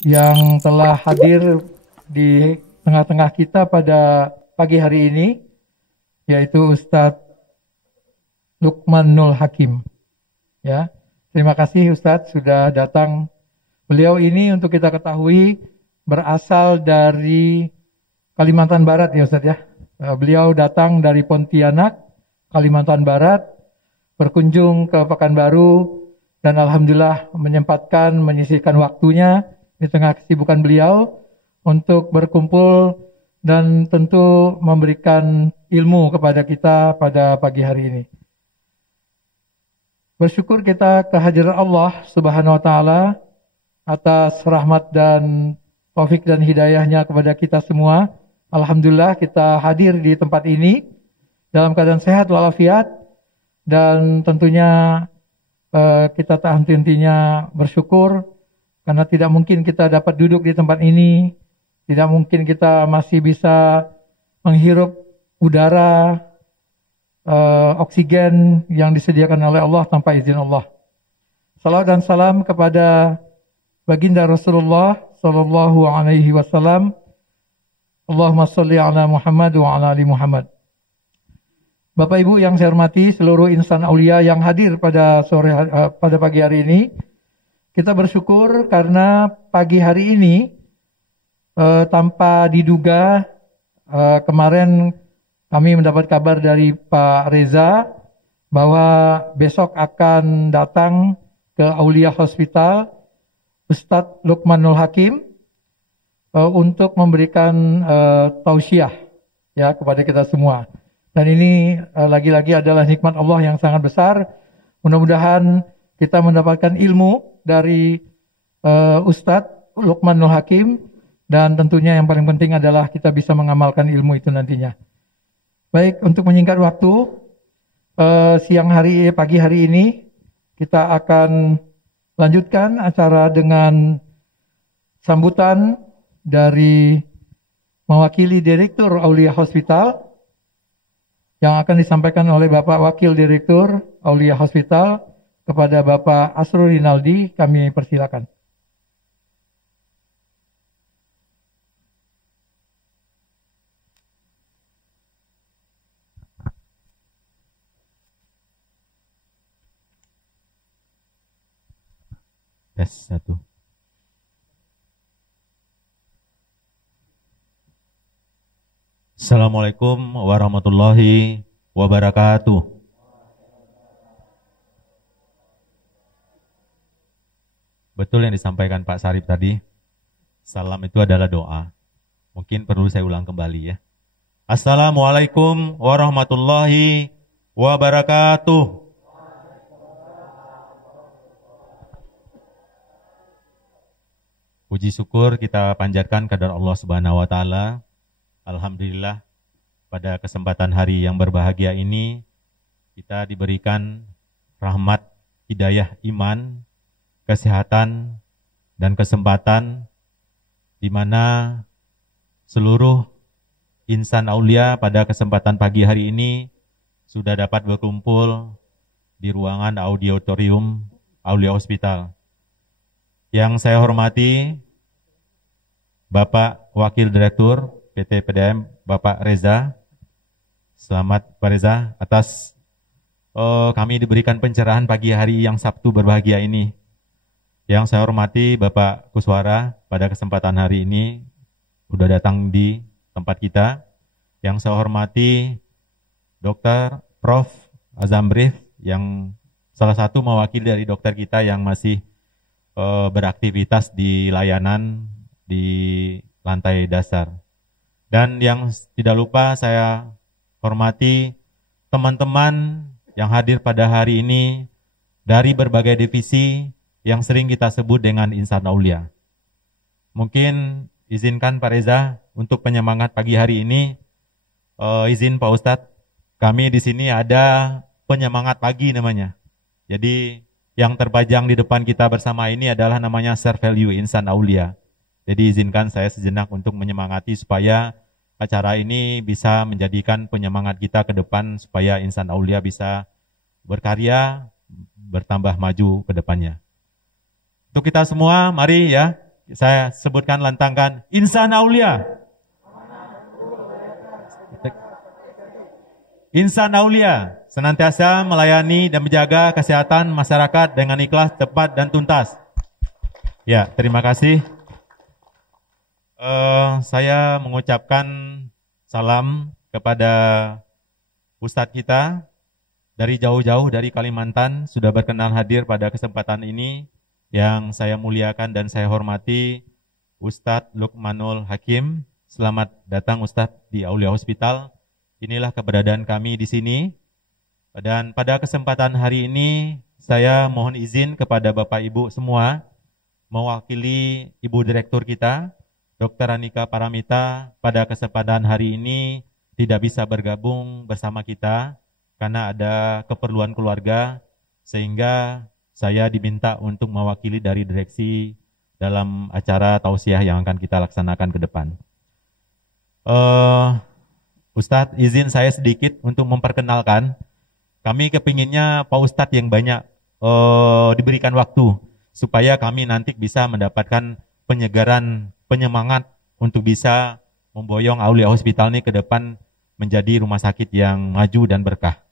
yang telah hadir di tengah-tengah kita pada pagi hari ini, yaitu Ustadz Luqmanul Hakim. Ya, terima kasih Ustadz sudah datang. Beliau ini untuk kita ketahui berasal dari Kalimantan Barat ya Ustadz ya. Beliau datang dari Pontianak, Kalimantan Barat, berkunjung ke Pekanbaru, dan alhamdulillah menyisihkan waktunya di tengah kesibukan beliau untuk berkumpul dan tentu memberikan ilmu kepada kita pada pagi hari ini. Bersyukur kita kehadiran Allah Subhanahu wa taala atas rahmat dan taufik dan hidayahnya kepada kita semua. Alhamdulillah kita hadir di tempat ini dalam keadaan sehat walafiat, dan tentunya kita tak henti-hentinya bersyukur karena tidak mungkin kita dapat duduk di tempat ini, tidak mungkin kita masih bisa menghirup udara oksigen yang disediakan oleh Allah tanpa izin Allah. Salawat dan salam kepada baginda Rasulullah sallallahu alaihi wasallam. Allahumma sholli ala Muhammad wa ala ali Muhammad. Bapak Ibu yang saya hormati, seluruh insan aulia yang hadir pada pagi hari ini, kita bersyukur karena pagi hari ini tanpa diduga kemarin kami mendapat kabar dari Pak Reza bahwa besok akan datang ke Aulia Hospital Ustadz Luqmanul Hakim untuk memberikan tausiah ya kepada kita semua. Dan ini lagi-lagi adalah nikmat Allah yang sangat besar. Mudah-mudahan kita mendapatkan ilmu dari Ustadz Luqmanul Hakim, dan tentunya yang paling penting adalah kita bisa mengamalkan ilmu itu nantinya. Baik, untuk menyingkat waktu, pagi hari ini kita akan lanjutkan acara dengan sambutan dari mewakili Direktur Aulia Hospital yang akan disampaikan oleh Bapak Wakil Direktur Aulia Hospital kepada Bapak Asrul Rinaldi. Kami persilakan. Tes 1. Assalamualaikum warahmatullahi wabarakatuh. Betul yang disampaikan Pak Sarip tadi. Salam itu adalah doa. Mungkin perlu saya ulang kembali ya. Assalamualaikum warahmatullahi wabarakatuh. Puji syukur kita panjatkan kepada Allah Subhanahu wa taala. Alhamdulillah, pada kesempatan hari yang berbahagia ini kita diberikan rahmat, hidayah iman, kesehatan, dan kesempatan di mana seluruh insan aulia pada kesempatan pagi hari ini sudah dapat berkumpul di ruangan auditorium Aulia Hospital. Yang saya hormati Bapak Wakil Direktur PT PDM Bapak Reza. Selamat Pak Reza atas kami diberikan pencerahan pagi hari yang Sabtu berbahagia ini. Yang saya hormati Bapak Kuswara pada kesempatan hari ini sudah datang di tempat kita. Yang saya hormati Dr. Prof. Azambrif yang salah satu mewakili dari dokter kita yang masih beraktivitas di layanan di lantai dasar. Dan yang tidak lupa saya hormati teman-teman yang hadir pada hari ini dari berbagai divisi yang sering kita sebut dengan insan aulia. Mungkin izinkan Pak Reza untuk penyemangat pagi hari ini, izin Pak Ustadz, kami di sini ada penyemangat pagi namanya. Jadi yang terpajang di depan kita bersama ini adalah namanya Share Value Insan Aulia. Jadi izinkan saya sejenak untuk menyemangati supaya acara ini bisa menjadikan penyemangat kita ke depan supaya insan aulia bisa berkarya, bertambah maju ke depannya. Untuk kita semua, mari ya Saya sebutkan lantangkan, insan aulia. Insan aulia senantiasa melayani dan menjaga kesehatan masyarakat dengan ikhlas, tepat, dan tuntas. Ya, terima kasih. Saya mengucapkan salam kepada Ustadz kita dari jauh-jauh dari Kalimantan sudah berkenan hadir pada kesempatan ini. Yang saya muliakan dan saya hormati Ustadz Lukmanul Hakim. Selamat datang Ustadz di Aulia Hospital. Inilah keberadaan kami di sini. Dan pada kesempatan hari ini saya mohon izin kepada Bapak Ibu semua mewakili Ibu Direktur kita, Dr. Anika Paramita, pada kesempatan hari ini tidak bisa bergabung bersama kita karena ada keperluan keluarga, sehingga saya diminta untuk mewakili dari direksi dalam acara tausiah yang akan kita laksanakan ke depan. Ustadz, izin saya sedikit untuk memperkenalkan. Kami kepinginnya Pak Ustadz yang banyak diberikan waktu, supaya kami nanti bisa mendapatkan penyegaran, penyemangat untuk bisa memboyong Aulia Hospital ini ke depan menjadi rumah sakit yang maju dan berkah.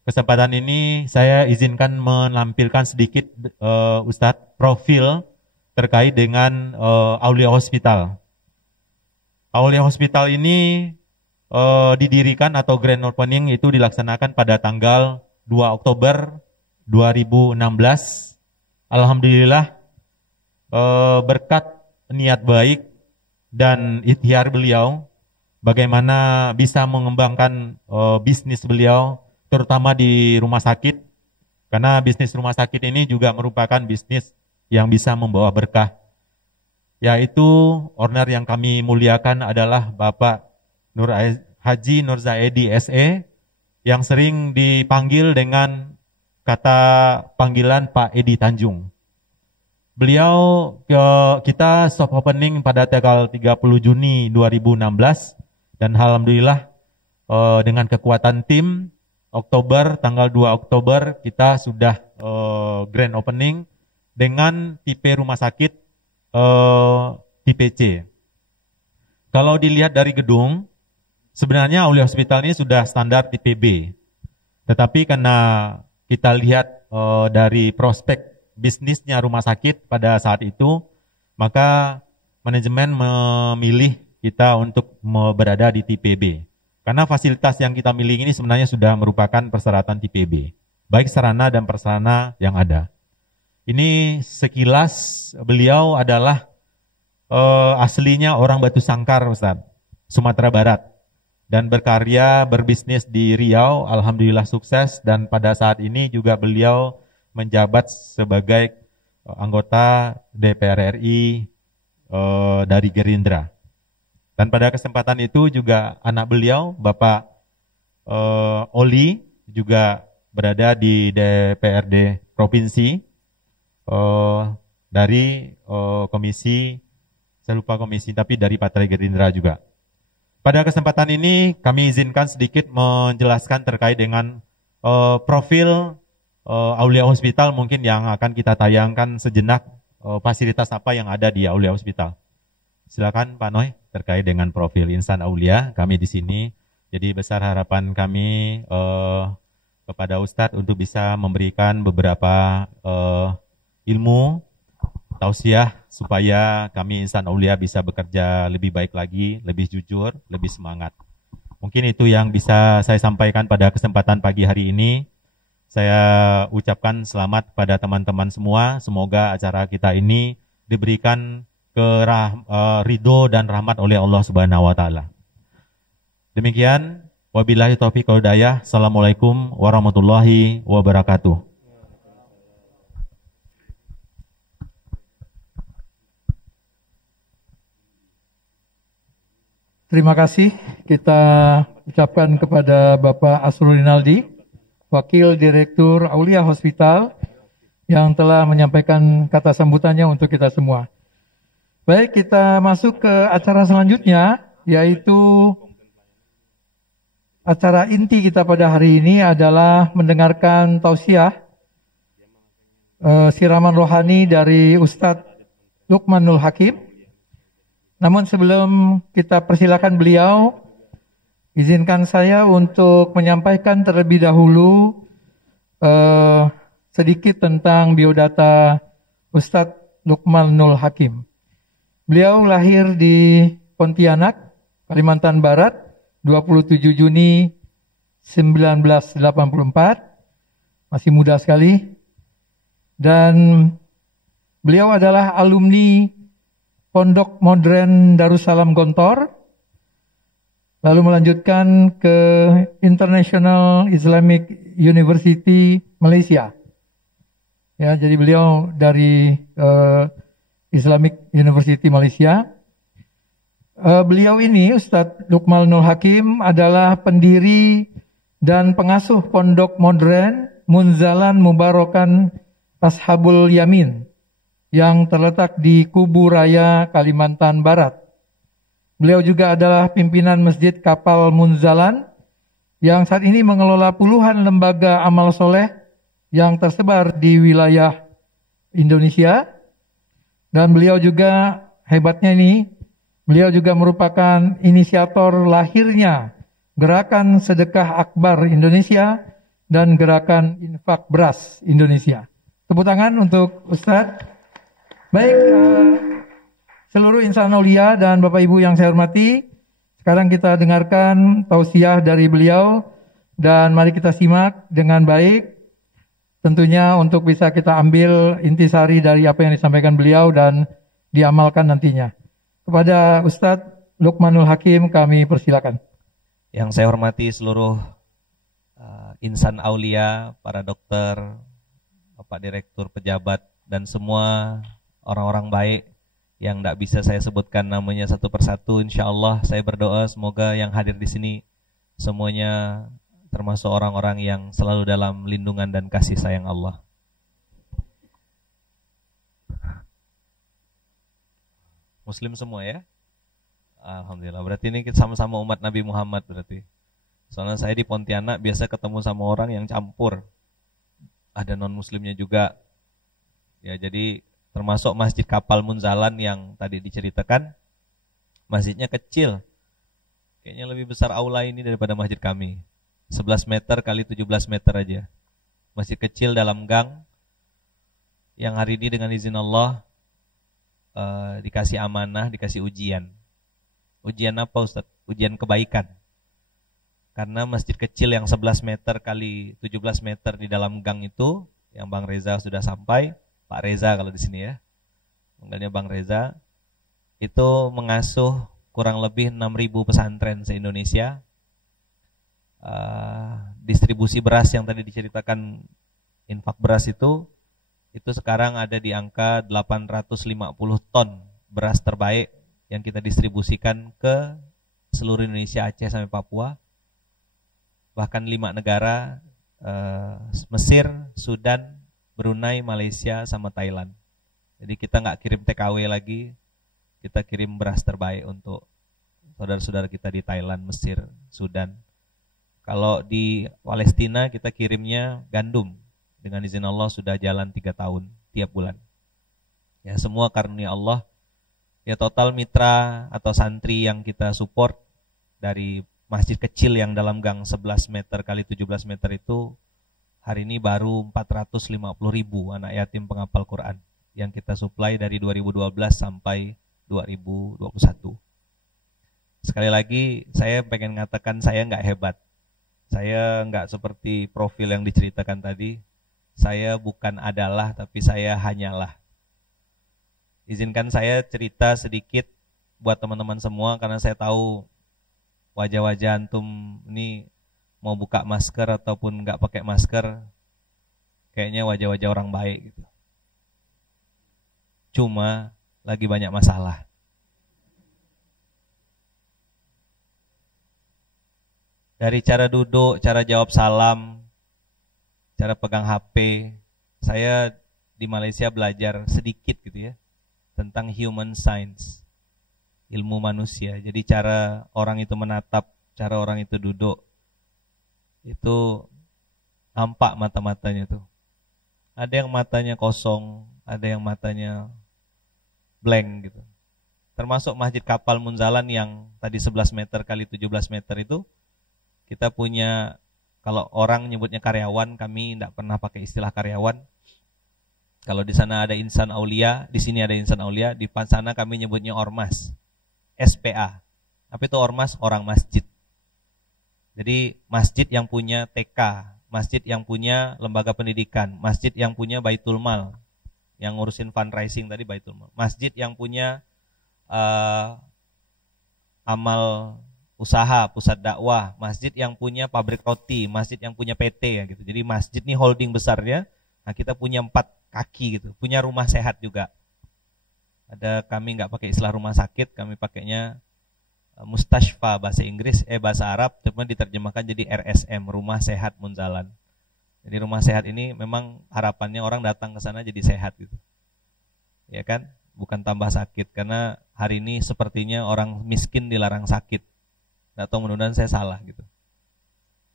Kesempatan ini saya izinkan menampilkan sedikit Ustadz profil terkait dengan Aulia Hospital. Aulia Hospital ini didirikan atau grand opening itu dilaksanakan pada tanggal 2 Oktober 2016. Alhamdulillah berkat niat baik dan ikhtiar beliau, bagaimana bisa mengembangkan bisnis beliau, terutama di rumah sakit, karena bisnis rumah sakit ini juga merupakan bisnis yang bisa membawa berkah. Yaitu owner yang kami muliakan adalah Bapak Haji Nur Zaidi SE, yang sering dipanggil dengan kata panggilan Pak Edi Tanjung. Beliau kita soft opening pada tanggal 30 Juni 2016 dan alhamdulillah dengan kekuatan tim tanggal 2 Oktober kita sudah grand opening dengan tipe rumah sakit tipe C. Kalau dilihat dari gedung, sebenarnya Aulia Hospital ini sudah standar tipe B. Tetapi karena kita lihat dari prospek bisnisnya rumah sakit pada saat itu, maka manajemen memilih kita untuk berada di tipe B. Karena fasilitas yang kita miliki ini sebenarnya sudah merupakan persyaratan tipe B, baik sarana dan prasarana yang ada. Ini sekilas beliau adalah aslinya orang Batu Sangkar, Ustaz, Sumatera Barat. Dan berkarya, berbisnis di Riau, alhamdulillah sukses. Dan pada saat ini juga beliau menjabat sebagai anggota DPR RI dari Gerindra. Dan pada kesempatan itu juga anak beliau, Bapak Oli, juga berada di DPRD Provinsi dari komisi, saya lupa komisi, tapi dari Partai Gerindra juga. Pada kesempatan ini kami izinkan sedikit menjelaskan terkait dengan profil Aulia Hospital mungkin yang akan kita tayangkan sejenak fasilitas apa yang ada di Aulia Hospital. Silakan Pak Noy terkait dengan profil Insan Aulia kami di sini. Jadi besar harapan kami kepada Ustadz untuk bisa memberikan beberapa ilmu tausiah supaya kami Insan Aulia bisa bekerja lebih baik lagi, lebih jujur, lebih semangat. Mungkin itu yang bisa saya sampaikan pada kesempatan pagi hari ini. Saya ucapkan selamat pada teman-teman semua. Semoga acara kita ini diberikan ridho dan rahmat oleh Allah Subhanahu wa taala. Demikian, wabillahi taufiq wal hidayah. Assalamualaikum warahmatullahi wabarakatuh. Terima kasih kita ucapkan kepada Bapak Asrul Rinaldi, Wakil Direktur Aulia Hospital, yang telah menyampaikan kata sambutannya untuk kita semua. Baik, kita masuk ke acara selanjutnya, yaitu acara inti kita pada hari ini adalah mendengarkan tausiah siraman rohani dari Ustadz Luqmanul Hakim. Namun sebelum kita persilakan beliau, izinkan saya untuk menyampaikan terlebih dahulu sedikit tentang biodata Ustadz Luqmanul Hakim. Beliau lahir di Pontianak, Kalimantan Barat, 27 Juni 1984, masih muda sekali. Dan beliau adalah alumni Pondok Modern Darussalam Gontor, lalu melanjutkan ke International Islamic University Malaysia. Ya, jadi beliau dari Islamic University Malaysia. Beliau ini, Ustadz Luqmanul Hakim, adalah pendiri dan pengasuh Pondok Modern Munzalan Mubarokan Ashabul Yamin yang terletak di Kubu Raya, Kalimantan Barat. Beliau juga adalah pimpinan Masjid Kapal Munzalan yang saat ini mengelola puluhan lembaga amal soleh yang tersebar di wilayah Indonesia. Dan beliau juga, hebatnya ini, beliau juga merupakan inisiator lahirnya Gerakan Sedekah Akbar Indonesia dan Gerakan Infak Beras Indonesia. Tepuk tangan untuk Ustadz. Baik, seluruh insan aulia dan Bapak Ibu yang saya hormati, sekarang kita dengarkan tausiah dari beliau dan mari kita simak dengan baik. Tentunya untuk bisa kita ambil intisari dari apa yang disampaikan beliau dan diamalkan nantinya. Kepada Ustadz Luqmanul Hakim kami persilakan. Yang saya hormati seluruh insan aulia, para dokter, Bapak Direktur, pejabat, dan semua orang-orang baik yang tidak bisa saya sebutkan namanya satu persatu. Insya Allah saya berdoa semoga yang hadir di sini semuanya termasuk orang-orang yang selalu dalam lindungan dan kasih sayang Allah. Muslim semua ya? Alhamdulillah. Berarti ini kita sama-sama umat Nabi Muhammad berarti. Soalnya saya di Pontianak biasa ketemu sama orang yang campur. Ada non-muslimnya juga. Ya, jadi termasuk Masjid Kapal Munzalan yang tadi diceritakan. Masjidnya kecil. Kayaknya lebih besar aula ini daripada masjid kami. 11 meter kali 17 meter aja. Masjid kecil dalam gang. Yang hari ini dengan izin Allah dikasih amanah, dikasih ujian. Ujian apa Ustaz? Ujian kebaikan. Karena masjid kecil yang 11 meter kali 17 meter di dalam gang itu, yang Bang Reza sudah sampai, Pak Reza kalau di sini ya, manggilnya Bang Reza, itu mengasuh kurang lebih 6.000 pesantren se-Indonesia. Distribusi beras yang tadi diceritakan, infak beras itu sekarang ada di angka 850 ton beras terbaik yang kita distribusikan ke seluruh Indonesia, Aceh sampai Papua. Bahkan 5 negara, Mesir, Sudan, Brunei, Malaysia, sama Thailand. Jadi kita nggak kirim TKW lagi, kita kirim beras terbaik untuk saudara-saudara kita di Thailand, Mesir, Sudan. Kalau di Palestina kita kirimnya gandum. Dengan izin Allah sudah jalan 3 tahun tiap bulan. Ya, semua karunia Allah. Ya, total mitra atau santri yang kita support dari masjid kecil yang dalam gang 11 meter kali 17 meter itu hari ini baru 450.000 anak yatim penghafal Quran yang kita suplai dari 2012 sampai 2021. Sekali lagi saya pengen mengatakan saya nggak hebat. Saya nggak seperti profil yang diceritakan tadi. Saya bukan adalah, tapi saya hanyalah. Izinkan saya cerita sedikit buat teman-teman semua, karena saya tahu wajah-wajah antum ini mau buka masker ataupun nggak pakai masker, kayaknya wajah-wajah orang baik gitu. Cuma lagi banyak masalah. Dari cara duduk, cara jawab salam, cara pegang HP, saya di Malaysia belajar sedikit gitu ya tentang human science, ilmu manusia. Jadi cara orang itu menatap, cara orang itu duduk, itu nampak mata-matanya tuh. Ada yang matanya kosong, ada yang matanya blank gitu. Termasuk Masjid Kapal Munzalan yang tadi 11 meter kali 17 meter itu, kita punya, kalau orang nyebutnya karyawan, kami tidak pernah pakai istilah karyawan. Kalau di sana ada insan aulia, di sini ada insan aulia, di sana kami nyebutnya ormas, SPA. Apa itu ormas? Orang masjid. Jadi masjid yang punya TK, masjid yang punya lembaga pendidikan, masjid yang punya Baitul Mal, yang ngurusin fundraising tadi Baitul Mal, masjid yang punya amal usaha, pusat dakwah, masjid yang punya pabrik roti, masjid yang punya PT ya gitu. Jadi masjid ini holding besarnya. Nah, kita punya 4 kaki gitu, punya rumah sehat juga. Ada, kami nggak pakai istilah rumah sakit, kami pakainya mustashfa bahasa Inggris, bahasa Arab, cuma diterjemahkan jadi RSM, Rumah Sehat Munzalan. Jadi rumah sehat ini memang harapannya orang datang ke sana jadi sehat gitu. Ya kan? Bukan tambah sakit, karena hari ini sepertinya orang miskin dilarang sakit. Nggak tahu, mudah-mudahan saya salah gitu.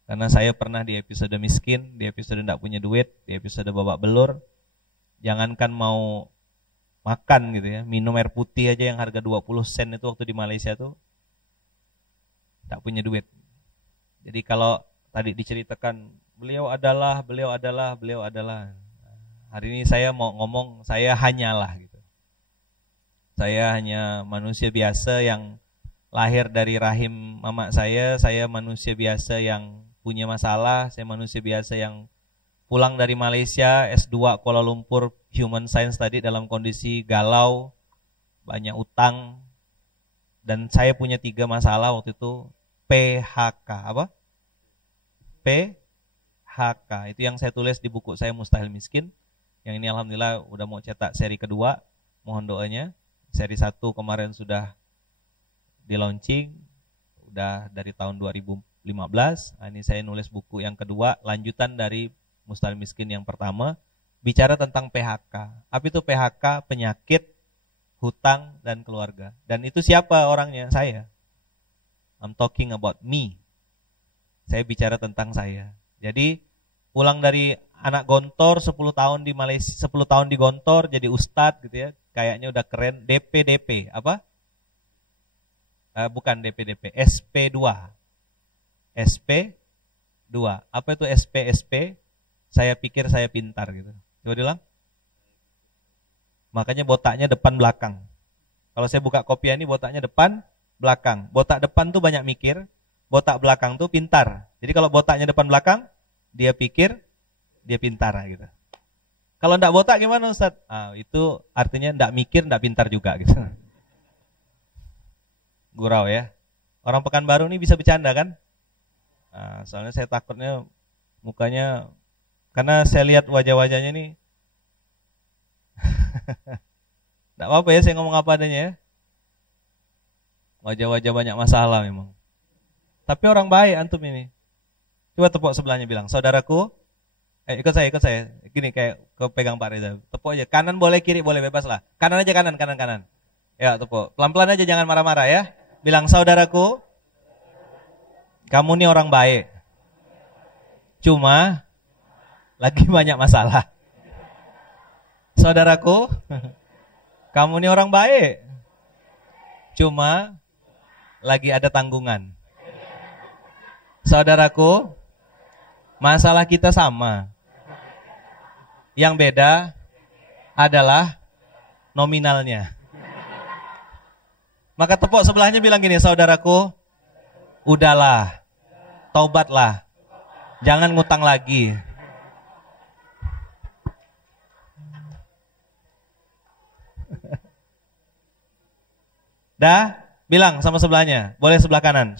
Karena saya pernah di episode miskin, di episode nggak punya duit, di episode babak belur. Jangankan mau makan gitu ya, minum air putih aja yang harga 20 sen itu waktu di Malaysia tuh tak punya duit. Jadi kalau tadi diceritakan beliau adalah. Hari ini saya mau ngomong saya hanyalah gitu. Saya hanya manusia biasa yang lahir dari rahim mama saya manusia biasa yang punya masalah, saya manusia biasa yang pulang dari Malaysia S2 Kuala Lumpur Human Science tadi dalam kondisi galau, banyak utang, dan saya punya 3 masalah waktu itu. PHK, apa? PHK, itu yang saya tulis di buku saya Mustahil Miskin. Yang ini alhamdulillah udah mau cetak seri kedua, mohon doanya. Seri 1 kemarin sudah di launching, udah dari tahun 2015. Nah, ini saya nulis buku yang kedua, lanjutan dari Mustahil Miskin yang pertama, bicara tentang PHK. Apa itu PHK? Penyakit, hutang, dan keluarga. Dan itu siapa orangnya? Saya. I'm talking about me. Saya bicara tentang saya. Jadi pulang dari anak gontor 10 tahun di Malaysia, 10 tahun di gontor jadi ustadz gitu ya. Kayaknya udah keren. DP, apa? Bukan DP, SP2. SP2. Apa itu SP? Saya pikir saya pintar gitu. Coba bilang. Makanya botaknya depan belakang. Kalau saya buka kopiah ini botaknya depan belakang. Botak depan tuh banyak mikir, botak belakang tuh pintar. Jadi kalau botaknya depan belakang, dia pikir, dia pintar gitu. Kalau enggak botak gimana Ustaz? Itu artinya enggak mikir, enggak pintar juga gitu. Gurau ya. Orang Pekanbaru ini bisa bercanda kan? Soalnya saya takutnya mukanya, karena saya lihat wajah-wajahnya nih. Enggak apa-apa ya saya ngomong apa adanya ya. Wajah-wajah banyak masalah memang. Tapi orang baik antum ini. Coba tepuk sebelahnya bilang, saudaraku, ikut saya. Gini kayak kepegang Pak Reza. Tepuk aja, kanan boleh, kiri boleh, bebas lah. Kanan aja, kanan. Ya tepuk, pelan-pelan aja jangan marah-marah ya. Bilang, saudaraku, kamu nih orang baik. Cuma, lagi banyak masalah. Saudaraku, kamu nih orang baik. Cuma, lagi ada tanggungan. Saudaraku, masalah kita sama. Yang beda adalah nominalnya. Maka tepuk sebelahnya bilang gini, saudaraku, udahlah, taubatlah, jangan ngutang lagi. Dah? Bilang sama sebelahnya, boleh sebelah kanan.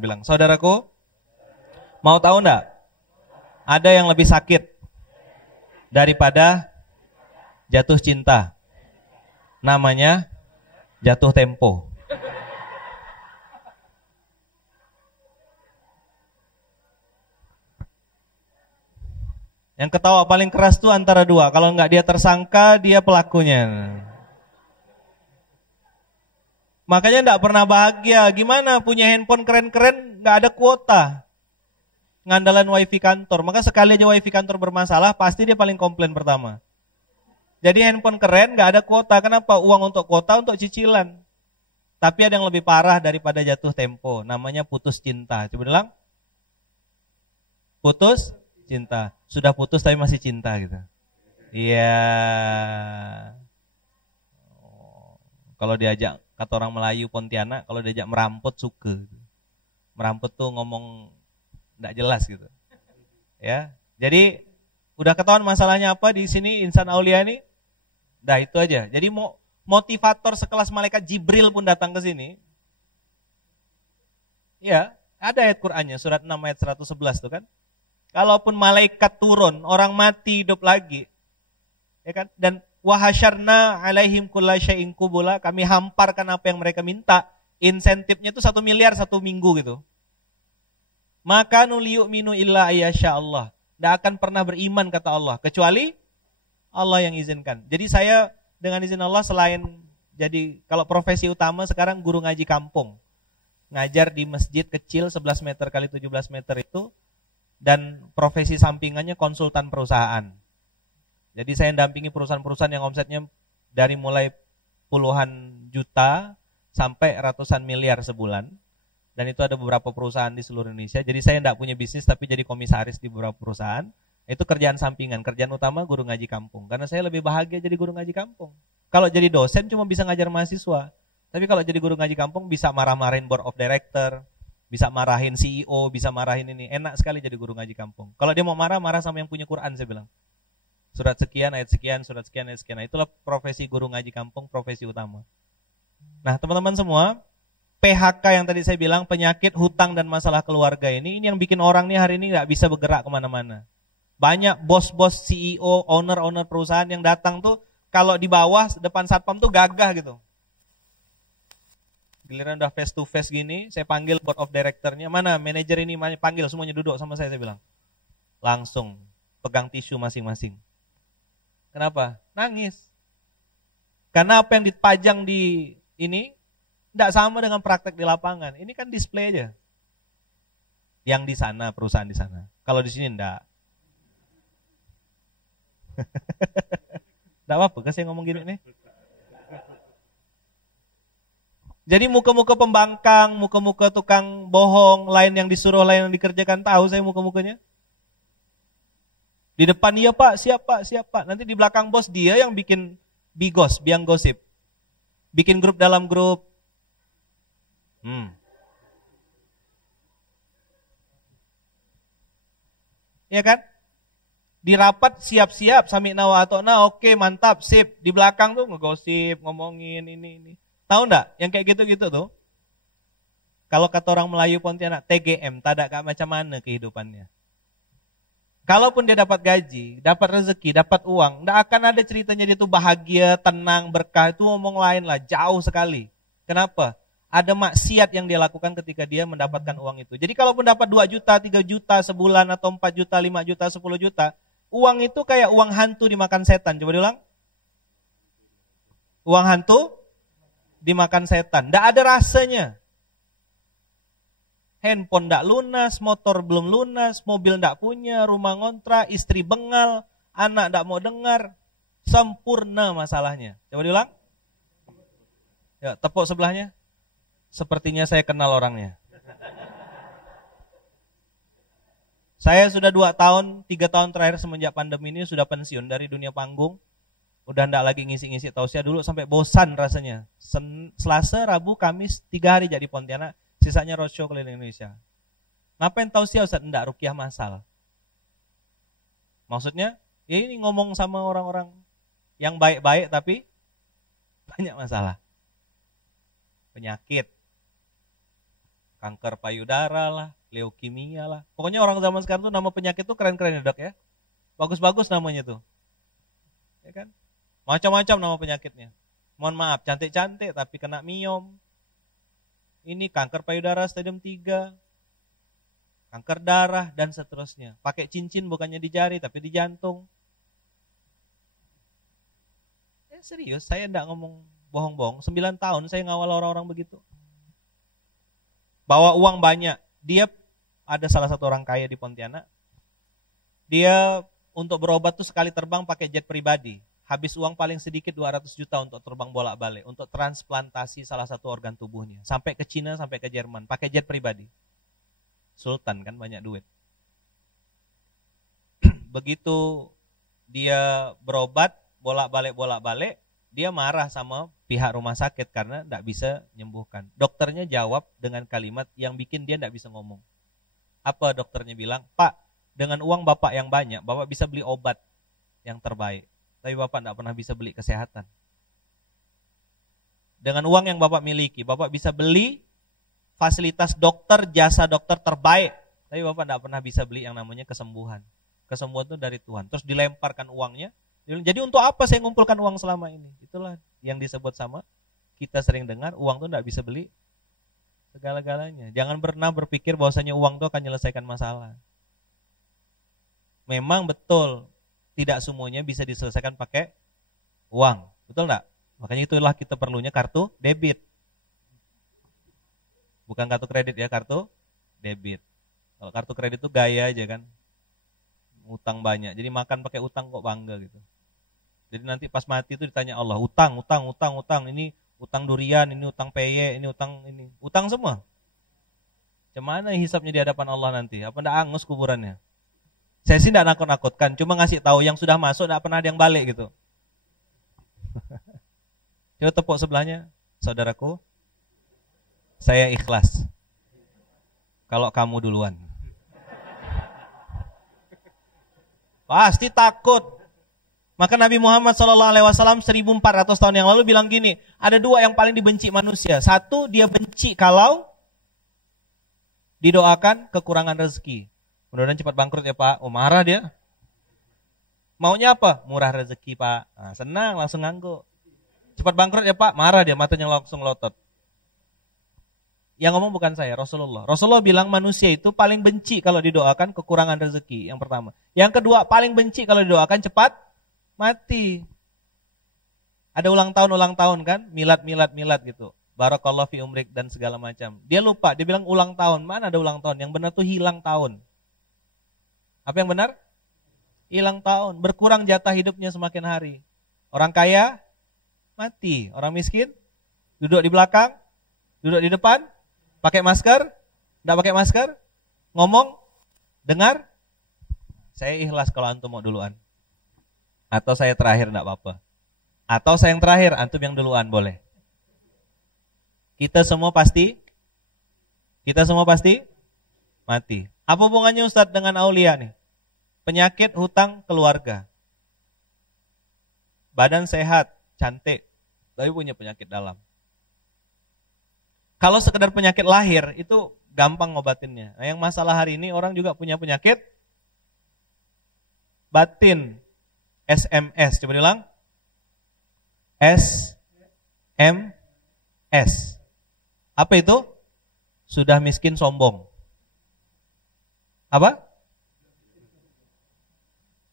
Bilang, saudaraku, mau tahu enggak? Ada yang lebih sakit daripada jatuh cinta. Namanya jatuh tempo. Yang ketawa paling keras tuh antara dua. Kalau enggak dia tersangka, dia pelakunya. Makanya enggak pernah bahagia. Gimana punya handphone keren-keren, enggak ada kuota. Ngandalan wifi kantor. Maka sekali aja wifi kantor bermasalah, pasti dia paling komplain pertama. Jadi handphone keren, nggak ada kuota. Kenapa? Uang untuk kuota, untuk cicilan. Tapi ada yang lebih parah daripada jatuh tempo. Namanya putus cinta. Coba bilang. Putus cinta. Sudah putus tapi masih cinta gitu. Iya. Kalau diajak, kata orang Melayu Pontianak, kalau diajak merampot suka. Merampot tuh ngomong nggak jelas gitu. Ya. Jadi udah ketahuan masalahnya apa di sini Insan Aulia ini? Dah itu aja. Jadi motivator sekelas malaikat Jibril pun datang ke sini. Ya, ada ayat Qur'annya surat 6 ayat 111 tuh kan. Kalaupun malaikat turun, orang mati hidup lagi. Ya kan? Dan wahasyarna alaihim kulla syai'in qubula, kami hamparkan apa yang mereka minta. Insentifnya itu 1 miliar 1 minggu gitu. Maka nuliyu'minu illa ayyasha Allah. Tidak akan pernah beriman kata Allah kecuali Allah yang izinkan. Jadi saya dengan izin Allah selain jadi kalau profesi utama sekarang guru ngaji kampung. Ngajar di masjid kecil 11 meter kali 17 meter itu, dan profesi sampingannya konsultan perusahaan. Jadi saya dampingi perusahaan-perusahaan yang omsetnya dari mulai puluhan juta sampai ratusan miliar sebulan. Dan itu ada beberapa perusahaan di seluruh Indonesia. Jadi saya tidak punya bisnis tapi jadi komisaris di beberapa perusahaan. Itu kerjaan sampingan, kerjaan utama guru ngaji kampung. Karena saya lebih bahagia jadi guru ngaji kampung. Kalau jadi dosen cuma bisa ngajar mahasiswa. Tapi kalau jadi guru ngaji kampung bisa marah-marahin board of director, bisa marahin CEO, bisa marahin ini. Enak sekali jadi guru ngaji kampung. Kalau dia mau marah, marah sama yang punya Quran saya bilang. Surat sekian, ayat sekian, surat sekian, ayat sekian. Nah, itulah profesi guru ngaji kampung, profesi utama. Nah teman-teman semua, PHK yang tadi saya bilang, penyakit, hutang, dan masalah keluarga ini yang bikin orang nih hari ini gak bisa bergerak kemana-mana. Banyak bos-bos, CEO, owner-owner perusahaan yang datang tuh, kalau di bawah, depan satpam tuh gagah gitu. Giliran udah face to face gini, saya panggil board of directornya, mana manajer ini, panggil semuanya duduk sama saya bilang. Langsung, pegang tisu masing-masing. Kenapa? Nangis. Karena apa yang dipajang di ini, tidak sama dengan praktek di lapangan. Ini kan display aja. Yang di sana, perusahaan di sana. Kalau di sini enggak. Enggak apa-apa, kan saya ngomong gini nih. Jadi muka-muka pembangkang, muka-muka tukang bohong, lain yang disuruh, lain yang dikerjakan, tahu saya muka-mukanya. Di depan iya pak, siap pak, siap pak. Nanti di belakang bos dia yang bikin bigos, biang gosip. Bikin grup dalam grup. Ya kan? Di rapat siap-siap, sami'na wa ata'na, oke mantap, sip. Di belakang tuh ngegosip, ngomongin ini. Tahu enggak? Yang kayak gitu-gitu tuh. Kalau kata orang Melayu Pontianak, TGM, tak ada macam mana kehidupannya. Kalaupun dia dapat gaji, dapat rezeki, dapat uang, enggak akan ada ceritanya dia tuh bahagia, tenang, berkah, itu ngomong lain lah, jauh sekali. Kenapa? Ada maksiat yang dia lakukan ketika dia mendapatkan uang itu. Jadi kalaupun dapat 2 juta, 3 juta sebulan, atau 4 juta, 5 juta, 10 juta, uang itu kayak uang hantu dimakan setan. Coba diulang. Uang hantu dimakan setan. Nggak ada rasanya. Handphone nggak lunas, motor belum lunas, mobil nggak punya, rumah ngontrak, istri bengal, anak nggak mau dengar. Sempurna masalahnya. Coba diulang. Ya, tepuk sebelahnya. Sepertinya saya kenal orangnya. Saya sudah 2 tahun, 3 tahun terakhir semenjak pandemi ini sudah pensiun dari dunia panggung. Udah enggak lagi ngisi-ngisi tausiah dulu sampai bosan rasanya. Selasa, Rabu, Kamis, 3 hari jadi Pontianak, sisanya roadshow keliling Indonesia. Ngapain tausiah Ustaz? Enggak, ruqyah masal. Maksudnya, ya ini ngomong sama orang-orang yang baik-baik tapi banyak masalah. Penyakit, kanker payudara lah, leukemia lah. Pokoknya orang zaman sekarang tuh nama penyakit tuh keren-keren ya dok ya. Bagus-bagus namanya tuh. Ya kan? Macam-macam nama penyakitnya. Mohon maaf, cantik-cantik tapi kena miom. Ini kanker payudara stadium 3. Kanker darah dan seterusnya. Pakai cincin bukannya di jari tapi di jantung. Ya serius, saya enggak ngomong bohong-bohong. 9 tahun saya ngawal orang-orang begitu. Bawa uang banyak. Dia ada salah satu orang kaya di Pontianak. Dia untuk berobat tuh sekali terbang pakai jet pribadi. habis uang paling sedikit 200 juta untuk terbang bolak-balik, untuk transplantasi salah satu organ tubuhnya. Sampai ke Cina, sampai ke Jerman, pakai jet pribadi. Sultan kan banyak duit. Begitu dia berobat, bolak-balik, dia marah sama pihak rumah sakit karena tidak bisa menyembuhkan. Dokternya jawab dengan kalimat yang bikin dia tidak bisa ngomong. Apa dokternya bilang? Pak, dengan uang Bapak yang banyak, Bapak bisa beli obat yang terbaik. Tapi Bapak tidak pernah bisa beli kesehatan. Dengan uang yang Bapak miliki, Bapak bisa beli fasilitas dokter, jasa dokter terbaik. Tapi Bapak tidak pernah bisa beli yang namanya kesembuhan. Kesembuhan itu dari Tuhan. Terus dilemparkan uangnya. Jadi untuk apa saya ngumpulkan uang selama ini? Itulah yang disebut sama, kita sering dengar, uang itu tidak bisa beli segala-galanya. Jangan pernah berpikir bahwasanya uang itu akan menyelesaikan masalah. Memang betul, tidak semuanya bisa diselesaikan pakai uang. Betul enggak? Makanya itulah kita perlunya kartu debit. Bukan kartu kredit ya, kartu debit. Kalau kartu kredit itu gaya aja kan. Utang banyak. Jadi makan pakai utang kok bangga gitu. Jadi nanti pas mati itu ditanya Allah, utang. Ini utang durian, ini utang peye, ini utang ini. Utang semua. Gimana hisapnya di hadapan Allah nanti? Apa enggak angus kuburannya? Saya sih enggak nakut-nakutkan, cuma ngasih tahu yang sudah masuk enggak pernah ada yang balik gitu. Coba tepuk sebelahnya, saudaraku. Saya ikhlas. Kalau kamu duluan. Pasti takut. Maka Nabi Muhammad SAW 1400 tahun yang lalu bilang gini, ada dua yang paling dibenci manusia. Satu, dia benci kalau didoakan kekurangan rezeki. Mudah-mudahan cepat bangkrut ya Pak. Oh marah dia. Maunya apa? Murah rezeki Pak. Nah, senang langsung ngangguk. Cepat bangkrut ya Pak. Marah dia, matanya langsung lotot. Yang ngomong bukan saya, Rasulullah. Rasulullah bilang manusia itu paling benci kalau didoakan kekurangan rezeki. Yang pertama. Yang kedua, paling benci kalau didoakan cepat mati. Ada ulang tahun kan, milad gitu. Barakallahu fi umrik dan segala macam. Dia lupa, dia bilang ulang tahun. Mana ada ulang tahun? Yang benar tuh hilang tahun. Apa yang benar? Hilang tahun. Berkurang jatah hidupnya semakin hari. Orang kaya mati, orang miskin duduk di belakang, duduk di depan, pakai masker, enggak pakai masker, ngomong, dengar. Saya ikhlas kalau antum mau duluan. Atau saya terakhir enggak apa-apa. Atau saya yang terakhir, antum yang duluan boleh. Kita semua pasti mati. Apa hubungannya Ustadz dengan aulia nih? Penyakit hutang keluarga. Badan sehat, cantik, tapi punya penyakit dalam. Kalau sekedar penyakit lahir itu gampang ngobatinnya. Nah, yang masalah hari ini orang juga punya penyakit batin. SMS, coba diulang. SMS. Apa itu? Sudah miskin sombong. Apa?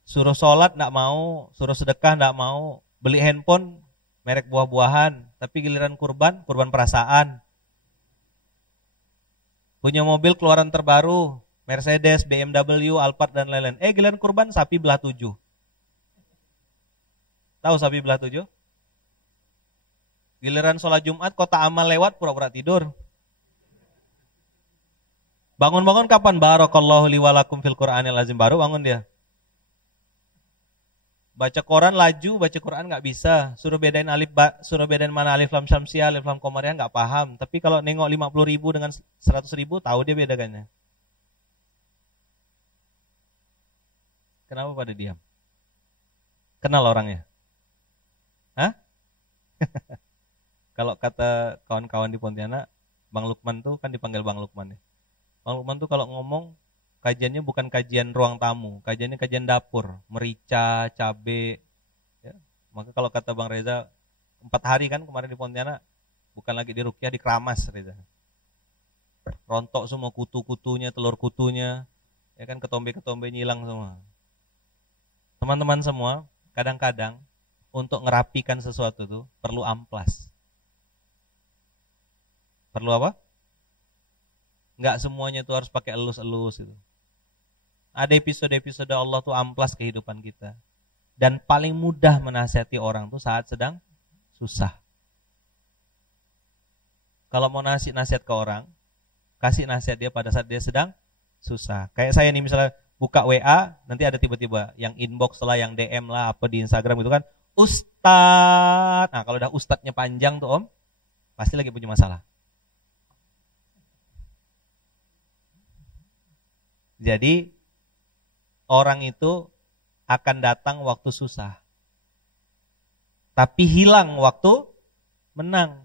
Suruh sholat enggak mau, suruh sedekah enggak mau, beli handphone merek buah-buahan, tapi giliran kurban perasaan. Punya mobil keluaran terbaru, Mercedes, BMW, Alphard dan lain-lain. Giliran kurban sapi belah 7. Tahu sapi belah 7? Giliran sholat Jumat, kota amal lewat, pura-pura tidur. Bangun-bangun kapan? Barakallahu li walakum fil Qur'anil azim. Baru bangun dia. Baca Quran laju, baca Quran nggak bisa. Suruh bedain mana alif lam syamsiah, alif lam qamariyah nggak paham. Tapi kalau nengok 50.000 dengan 100.000, tahu dia bedakannya. Kenapa pada diam? Kenal orangnya? Hah? Kalau kata kawan-kawan di Pontianak, Bang Lukman tuh kan dipanggil Bang Lukman ya. Bang Lukman tuh kalau ngomong, kajiannya bukan kajian ruang tamu, kajiannya kajian dapur, merica, cabe. Ya. Maka kalau kata Bang Reza, 4 hari kan kemarin di Pontianak, bukan lagi di Rukyah, di Keramas Reza. Rontok semua kutu-kutunya, telur kutunya, ya kan ketombe-ketombe nyilang semua. Teman-teman semua, kadang-kadang untuk ngerapikan sesuatu tuh perlu amplas. Perlu apa? Enggak semuanya tuh harus pakai elus-elus gitu. Ada episode-episode Allah tuh amplas kehidupan kita. dan paling mudah menasihati orang tuh saat sedang susah. Kalau mau nasihat ke orang, kasih nasihat dia pada saat dia sedang susah. Kayak saya nih misalnya buka WA, nanti ada tiba-tiba yang inbox lah, yang DM lah, apa di Instagram gitu kan, Ustadz. Nah kalau udah Ustadznya panjang tuh Om, pasti lagi punya masalah. Jadi orang itu akan datang waktu susah, tapi hilang waktu menang.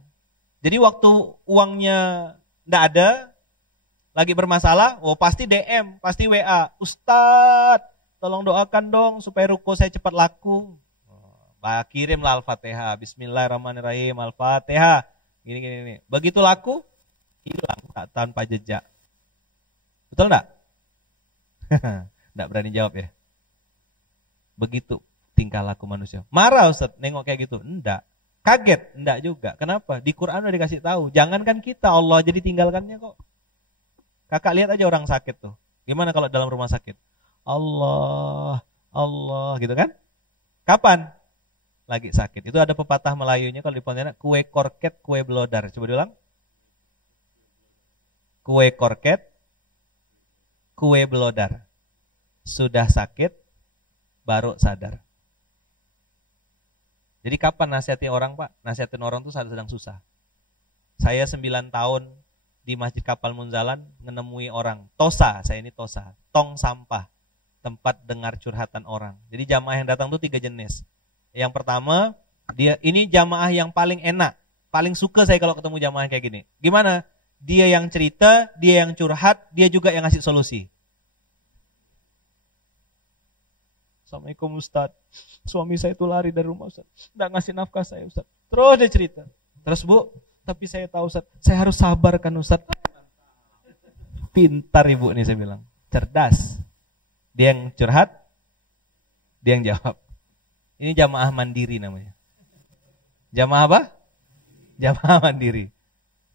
Jadi waktu uangnya nggak ada, lagi bermasalah, oh pasti DM, pasti WA, Ustadz, tolong doakan dong supaya ruko saya cepat laku. Kirimlah Al-Fatihah, Bismillahirrahmanirrahim, Al-Fatihah, gini. Begitu laku, hilang tak tanpa jejak. Betul nggak? Nggak berani jawab ya. Begitu tingkah laku manusia. Marah Ustadz, nengok kayak gitu? Enggak. Kaget? Enggak juga. Kenapa? Di Quran udah dikasih tahu. Jangankan kita, Allah jadi tinggalkannya kok. Kakak lihat aja orang sakit tuh. Gimana kalau dalam rumah sakit? Allah, Allah gitu kan? Kapan? Lagi sakit. Itu ada pepatah Melayunya kalau di Pontianak, kue korket, kue belodar. Coba diulang. Kue korket, kue belodar. Sudah sakit, baru sadar. Jadi kapan nasihati orang Pak? Nasihatin orang tuh saat sedang susah. Saya 9 tahun di Masjid Kapal Munzalan menemui orang. Tosa, saya ini Tosa. Tong sampah. Tempat dengar curhatan orang. Jadi jamaah yang datang tuh 3 jenis. Yang pertama, ini jamaah yang paling enak. Paling suka saya kalau ketemu jamaah kayak gini. Gimana? Dia yang cerita, dia yang curhat, dia juga yang ngasih solusi. Assalamualaikum Ustadz, suami saya itu lari dari rumah Ustadz, nggak ngasih nafkah saya Ustadz. Terus dia cerita. Terus Bu, tapi saya tahu Ustadz, saya harus sabar kan Ustadz. Pintar ibu nih saya bilang, cerdas. Dia yang curhat, dia yang jawab. Ini jamaah mandiri namanya. Jamaah apa? Jamaah mandiri.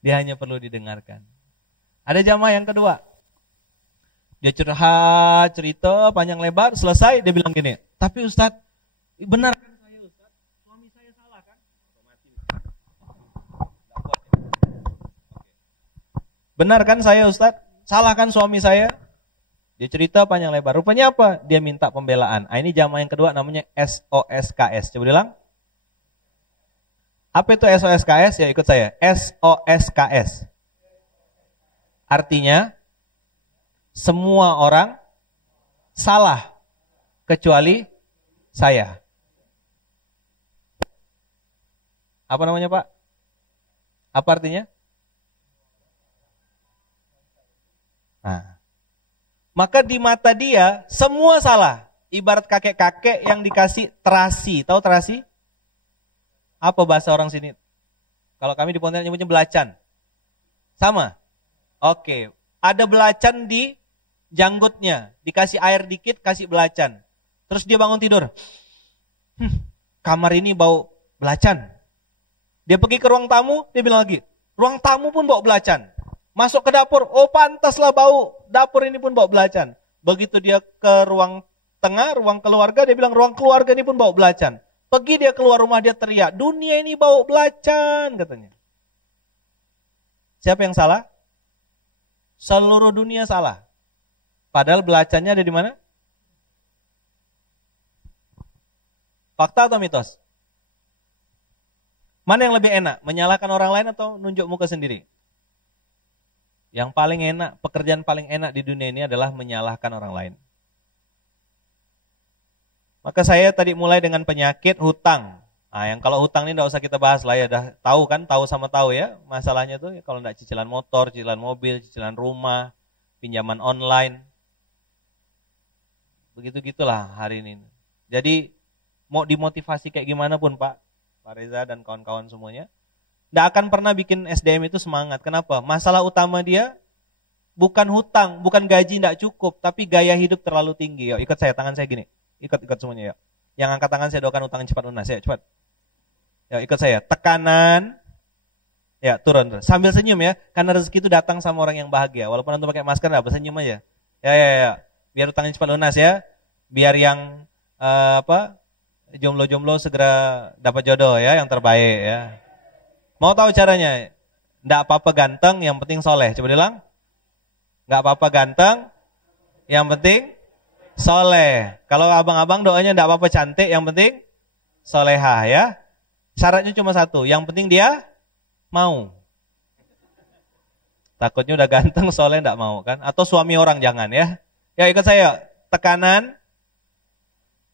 Dia hanya perlu didengarkan. Ada jamaah yang kedua. Dia curhat, cerita panjang lebar, selesai dia bilang gini, tapi Ustadz, benar kan saya Ustadz? Suami saya salah kan? Benar kan saya Ustadz? Salah kan suami saya? Dia cerita panjang lebar. Rupanya apa? Dia minta pembelaan. Ini jamaah yang kedua namanya SOSKS. Coba bilang. Apa itu SOSKS? Ya ikut saya. SOSKS. Artinya semua orang salah kecuali saya. Apa namanya Pak? Apa artinya? Nah, maka di mata dia semua salah. Ibarat kakek-kakek yang dikasih terasi. Tahu terasi? Apa bahasa orang sini? Kalau kami di Pontianak nyebutnya belacan. Sama? Oke. Ada belacan di janggutnya, dikasih air dikit, kasih belacan. Terus dia bangun tidur. Kamar ini bau belacan. Dia pergi ke ruang tamu, dia bilang lagi, ruang tamu pun bau belacan. Masuk ke dapur, oh pantaslah bau, dapur ini pun bau belacan. Begitu dia ke ruang tengah, ruang keluarga, dia bilang ruang keluarga ini pun bau belacan. Pergi dia keluar rumah, dia teriak, dunia ini bau belacan, katanya. Siapa yang salah? Seluruh dunia salah. Padahal belacannya ada di mana? Fakta atau mitos? Mana yang lebih enak? Menyalahkan orang lain atau nunjuk muka sendiri? Yang paling enak, pekerjaan paling enak di dunia ini adalah menyalahkan orang lain. Maka saya tadi mulai dengan penyakit hutang. Nah, yang kalau hutang ini tidak usah kita bahas lah ya, dah tahu kan, tahu sama tahu ya. Masalahnya tuh kalau tidak cicilan motor, cicilan mobil, cicilan rumah, pinjaman online. Begitu-gitulah hari ini. Jadi mau dimotivasi kayak gimana pun Pak Reza dan kawan-kawan semuanya, tidak akan pernah bikin SDM itu semangat. Kenapa? Masalah utama dia bukan hutang, bukan gaji tidak cukup, tapi gaya hidup terlalu tinggi. Yuk, ikut saya, tangan saya gini. Ikut semuanya ya. Yang angkat tangan saya doakan utangnya cepat lunas ya, cepat. Ya, ikut saya. Tekanan. Ya, turun. Sambil senyum ya, karena rezeki itu datang sama orang yang bahagia. Walaupun antum pakai masker, enggak, senyum aja. Ya. Biar utangnya cepat lunas ya. Biar yang jomblo-jomblo segera dapat jodoh ya, yang terbaik ya. Mau tahu caranya? Nggak apa-apa ganteng, yang penting soleh. Coba bilang. Nggak apa-apa ganteng, yang penting soleh. Kalau abang-abang doanya nggak apa-apa cantik, yang penting solehah ya. Syaratnya cuma satu, yang penting dia mau. Takutnya udah ganteng, soleh nggak mau kan? Atau suami orang jangan ya. Ya ikut saya, tekanan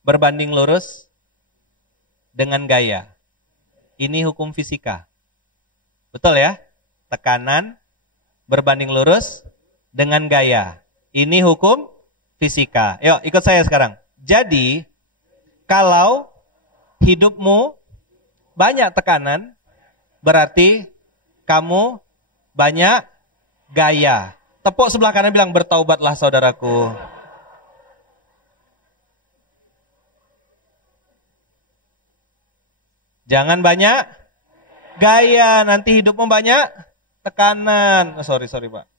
berbanding lurus dengan gaya. Ini hukum fisika. Betul ya? Tekanan berbanding lurus dengan gaya. Ini hukum fisika. Yuk ikut saya sekarang. Jadi, kalau hidupmu banyak tekanan, berarti kamu banyak gaya. Tepuk sebelah kanan bilang, bertaubatlah saudaraku. Jangan banyak gaya, nanti hidupmu banyak tekanan. Sorry Pak.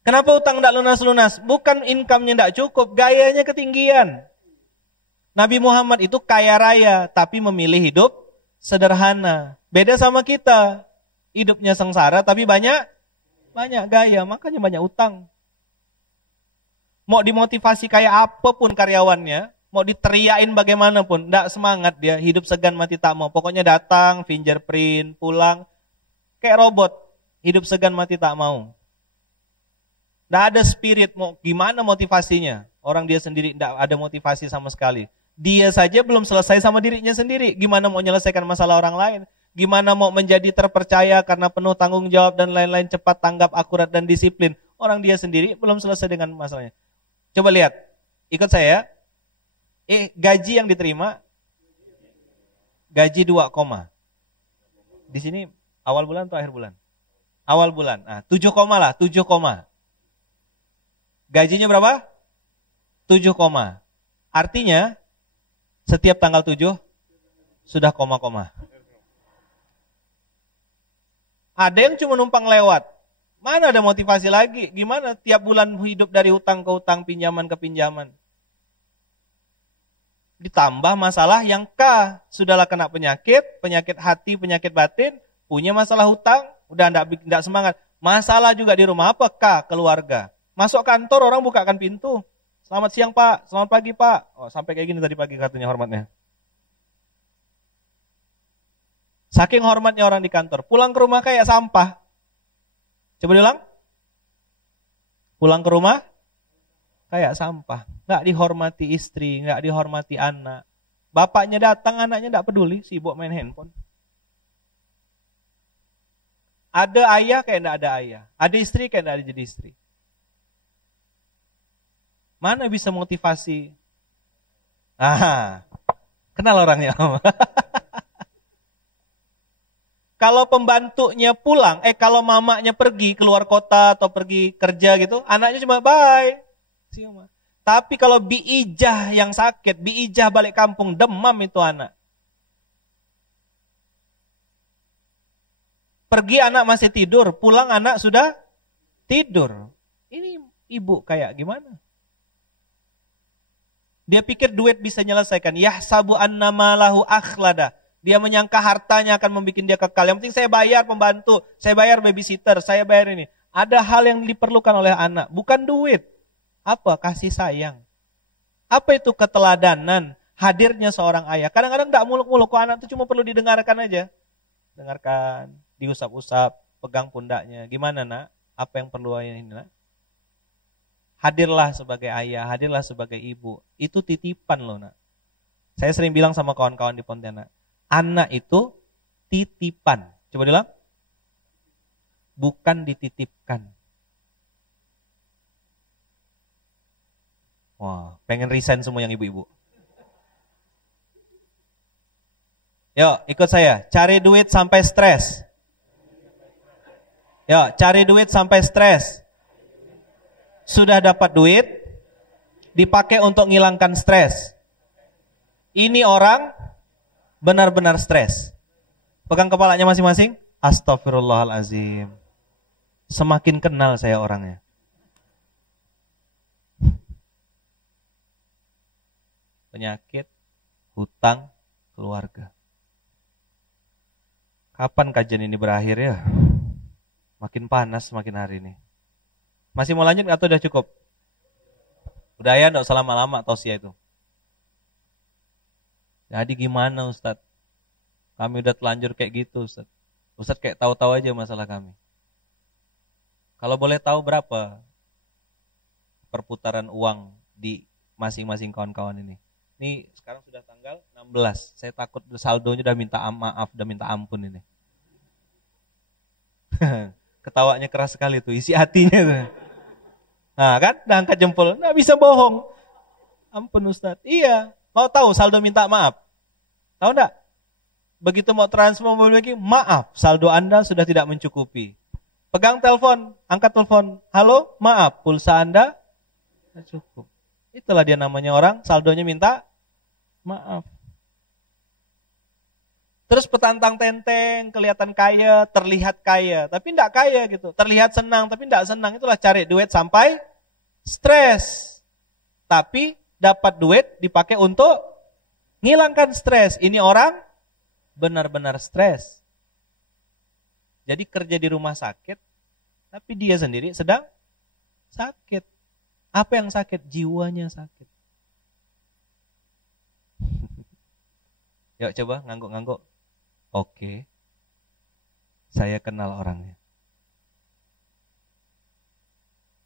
Kenapa utang tidak lunas-lunas? Bukan income-nya tidak cukup, gayanya ketinggian. Nabi Muhammad itu kaya raya, tapi memilih hidup sederhana. Beda sama kita, hidupnya sengsara, tapi banyak gaya, makanya banyak utang. Mau dimotivasi kayak apapun karyawannya, mau diteriain bagaimanapun, tidak semangat dia, hidup segan mati tak mau. Pokoknya datang, fingerprint, pulang, kayak robot, hidup segan mati tak mau. Tidak ada spirit, mau gimana motivasinya? Orang dia sendiri tidak ada motivasi sama sekali. Dia saja belum selesai sama dirinya sendiri, gimana mau menyelesaikan masalah orang lain? Gimana mau menjadi terpercaya karena penuh tanggung jawab dan lain-lain, cepat tanggap, akurat dan disiplin? Orang dia sendiri belum selesai dengan masalahnya. Coba lihat, ikut saya. Gaji yang diterima, gaji 2, di sini awal bulan atau akhir bulan? Awal bulan. Nah, 7, lah, 7, gajinya berapa? 7, artinya setiap tanggal 7 sudah koma. Ada yang cuma numpang lewat. Mana ada motivasi lagi? Gimana tiap bulan hidup dari hutang ke hutang, pinjaman ke pinjaman? Ditambah masalah yang sudahlah kena penyakit hati, penyakit batin, punya masalah hutang, udah enggak semangat. Masalah juga di rumah, apa? Keluarga. Masuk kantor orang bukakan pintu. Selamat siang Pak, selamat pagi Pak. Oh, sampai kayak gini tadi pagi katanya hormatnya. Saking hormatnya orang di kantor, pulang ke rumah kayak sampah. Coba diulang. Pulang ke rumah kayak sampah. Nggak dihormati istri, nggak dihormati anak. Bapaknya datang, anaknya nggak peduli, sibuk main handphone. Ada ayah kayak nggak ada ayah. Ada istri kayak nggak ada jadi istri. Mana bisa motivasi? Kenal orangnya. Kalau pembantunya pulang, kalau mamanya pergi keluar kota atau pergi kerja gitu, anaknya cuma bye. Tapi kalau biijah yang sakit, biijah balik kampung, demam itu anak. Pergi anak masih tidur, pulang anak sudah tidur. Ini ibu kayak gimana? Dia pikir duit bisa menyelesaikan. Yahsabu annama lahu akhlada. Dia menyangka hartanya akan membuat dia kekal. Yang penting saya bayar pembantu, saya bayar babysitter, saya bayar ini. Ada hal yang diperlukan oleh anak, bukan duit. Apa? Kasih sayang. Apa itu keteladanan? Hadirnya seorang ayah. Kadang-kadang tidak muluk-muluk, kok anak itu cuma perlu didengarkan aja. Dengarkan, diusap-usap, pegang pundaknya. Gimana nak? Apa yang perlu ayah ini nak? Hadirlah sebagai ayah, hadirlah sebagai ibu. Itu titipan loh nak. Saya sering bilang sama kawan-kawan di Pontianak, anak itu titipan. Coba bilang. Bukan dititipkan. Wah, pengen resign semua yang ibu-ibu. Yuk, ikut saya. Cari duit sampai stres. Yuk, cari duit sampai stres. Sudah dapat duit, dipakai untuk ngilangkan stres. Ini orang benar-benar stres. Pegang kepalanya masing-masing. Astagfirullahalazim. Semakin kenal saya orangnya. Penyakit, hutang keluarga. Kapan kajian ini berakhir ya? Makin panas makin hari ini. Masih mau lanjut atau udah cukup? Udah ya, enggak usah lama-lama tausiah itu. Jadi gimana Ustadz? Kami udah telanjur kayak gitu Ustadz. Ustadz kayak tahu-tahu aja masalah kami. Kalau boleh tahu berapa perputaran uang di masing-masing kawan-kawan ini? Ini sekarang sudah tanggal 16. Saya takut saldonya udah minta maaf, udah minta ampun ini. Ketawanya keras sekali tuh, isi hatinya tuh. Nah kan, udah angkat jempol, nggak bisa bohong. Ampun Ustadz. Iya, mau tahu saldo minta maaf? Tahu enggak? Begitu mau transfer mobil lagi, maaf, saldo Anda sudah tidak mencukupi. Pegang telepon, angkat telepon, halo, maaf, pulsa Anda tidak cukup. Itulah dia namanya orang, saldonya minta maaf. Terus petantang tenteng, kelihatan kaya, terlihat kaya, tapi tidak kaya gitu. Terlihat senang, tapi tidak senang. Itulah cari duit sampai stres. Tapi dapat duit dipakai untuk ngilangkan stres. Ini orang benar-benar stres. Jadi kerja di rumah sakit, tapi dia sendiri sedang sakit. Apa yang sakit? Jiwanya sakit. Yuk coba ngangguk-ngangguk. Oke, saya kenal orangnya.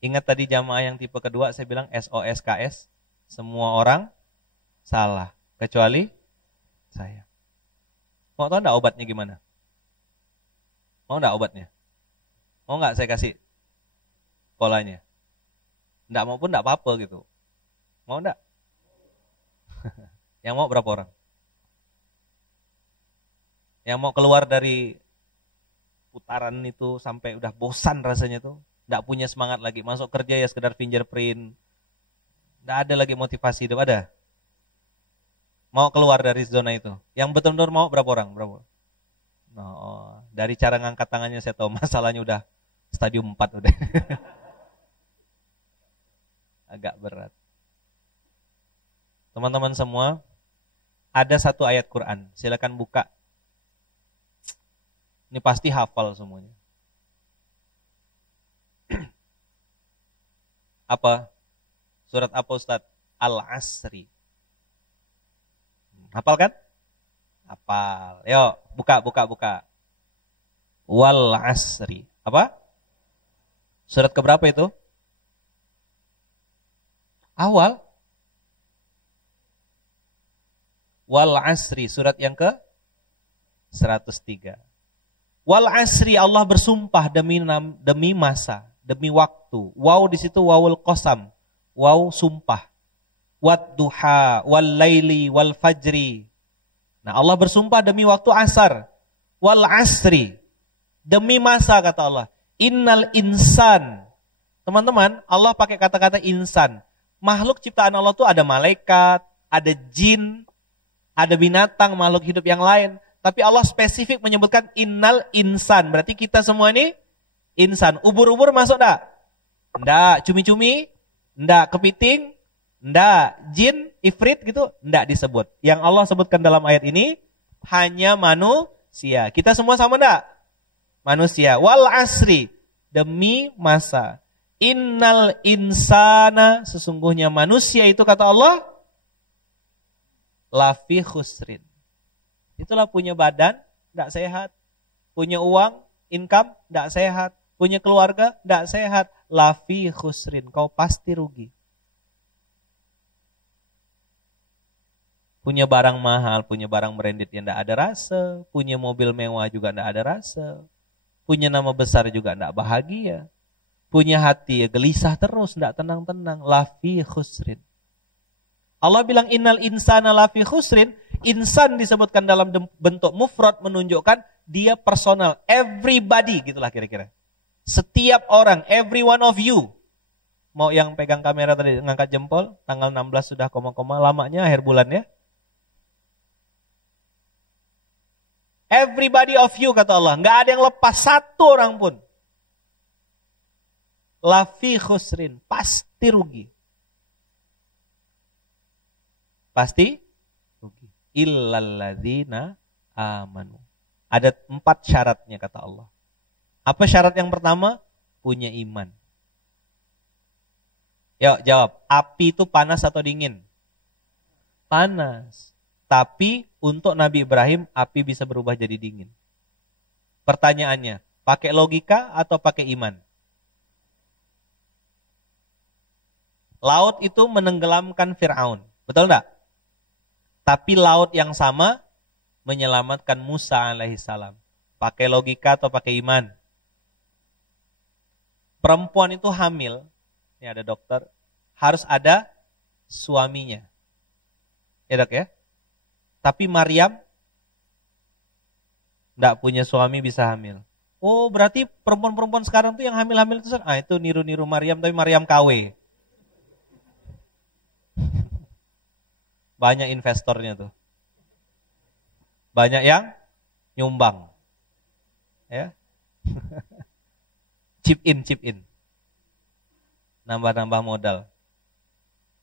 Ingat tadi jamaah yang tipe kedua, saya bilang SOSKS. Semua orang salah, kecuali saya. Mau tahu enggak obatnya gimana? Mau enggak obatnya? Mau enggak saya kasih polanya? Enggak mau pun enggak apa-apa gitu. Mau enggak? Yang mau berapa orang? Yang mau keluar dari putaran itu sampai udah bosan rasanya tuh. Enggak punya semangat lagi. Masuk kerja ya sekedar fingerprint. Enggak ada lagi motivasi itu, ada? Mau keluar dari zona itu. Yang betul-betul mau berapa orang? Berapa? Oh, dari cara ngangkat tangannya saya tahu masalahnya udah stadium 4 udah. Agak berat. Teman-teman semua, ada satu ayat Quran. Silakan buka. Ini pasti hafal semuanya. Apa? Surat apa Ustaz? Al-Asri. Hafal kan? Hafal. Yuk, buka. Wal asri. Apa? Surat keberapa itu? Awal. Wal asri, surat yang ke 103. Wal asri, Allah bersumpah demi masa, demi waktu. Waw di situ wawul qasam. Waw sumpah. Wad duha wal laili wal fajri. Nah, Allah bersumpah demi waktu asar. Wal asri. Demi masa kata Allah. Innal insan. Teman-teman, Allah pakai kata-kata insan. Makhluk ciptaan Allah itu ada malaikat, ada jin, ada binatang, makhluk hidup yang lain. Tapi Allah spesifik menyebutkan innal insan. Berarti kita semua ini insan. Ubur-ubur masuk enggak? Enggak. Cumi-cumi? Enggak. Kepiting? Enggak. Jin? Ifrit gitu? Enggak disebut. Yang Allah sebutkan dalam ayat ini hanya manusia. Kita semua sama enggak? Manusia. Wal asri. Demi masa. Innal insana. Sesungguhnya manusia itu kata Allah lafi khusrin. Itulah punya badan, tidak sehat. Punya uang, income, tidak sehat. Punya keluarga, tidak sehat. Lafi khusrin, kau pasti rugi. Punya barang mahal, punya barang branded yang tidak ada rasa. Punya mobil mewah juga tidak ada rasa. Punya nama besar juga tidak bahagia. Punya hati ya gelisah terus, tidak tenang-tenang. Lafi khusrin. Allah bilang innal insana lafi khusrin. Insan disebutkan dalam bentuk mufrad menunjukkan dia personal. Everybody gitulah kira-kira. Setiap orang, every one of you. Mau yang pegang kamera tadi ngangkat jempol, tanggal 16 sudah koma-koma, lamanya akhir bulan ya. Everybody of you kata Allah. Nggak ada yang lepas satu orang pun. Lafi khusrin. Pasti rugi. Pasti rugi. illalladzina amanu. Ada 4 syaratnya kata Allah. Apa syarat yang pertama? Punya iman. Yuk jawab, api itu panas atau dingin? Panas. Tapi untuk Nabi Ibrahim api bisa berubah jadi dingin. Pertanyaannya, pakai logika atau pakai iman? Laut itu menenggelamkan Fir'aun, betul enggak? Tapi laut yang sama menyelamatkan Musa alaihissalam. Pakai logika atau pakai iman? Perempuan itu hamil, ini ada dokter, harus ada suaminya. Ya dok ya? Tapi Maryam enggak punya suami bisa hamil. Oh berarti perempuan-perempuan sekarang tuh yang hamil-hamil itu niru-niru Maryam tapi Maryam KW. Banyak investornya tuh. Banyak yang nyumbang. Ya. Chip in. Nambah-nambah modal.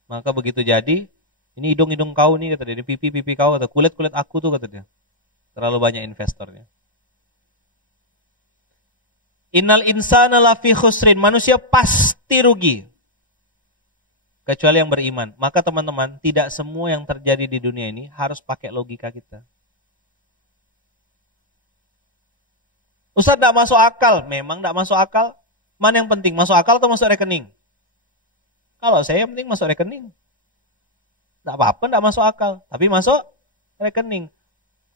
Maka begitu jadi, ini hidung-hidung kau nih kata dia, ini pipi-pipi kau kata, kulit-kulit aku tuh kata dia. Terlalu banyak investornya. Innal insana lafi khusrin, manusia pasti rugi. Kecuali yang beriman. Maka teman-teman, tidak semua yang terjadi di dunia ini harus pakai logika kita. Ustaz tidak masuk akal. Memang tidak masuk akal. Mana yang penting, masuk akal atau masuk rekening? Kalau saya yang penting masuk rekening. Tidak apa-apa, tidak masuk akal. Tapi masuk rekening.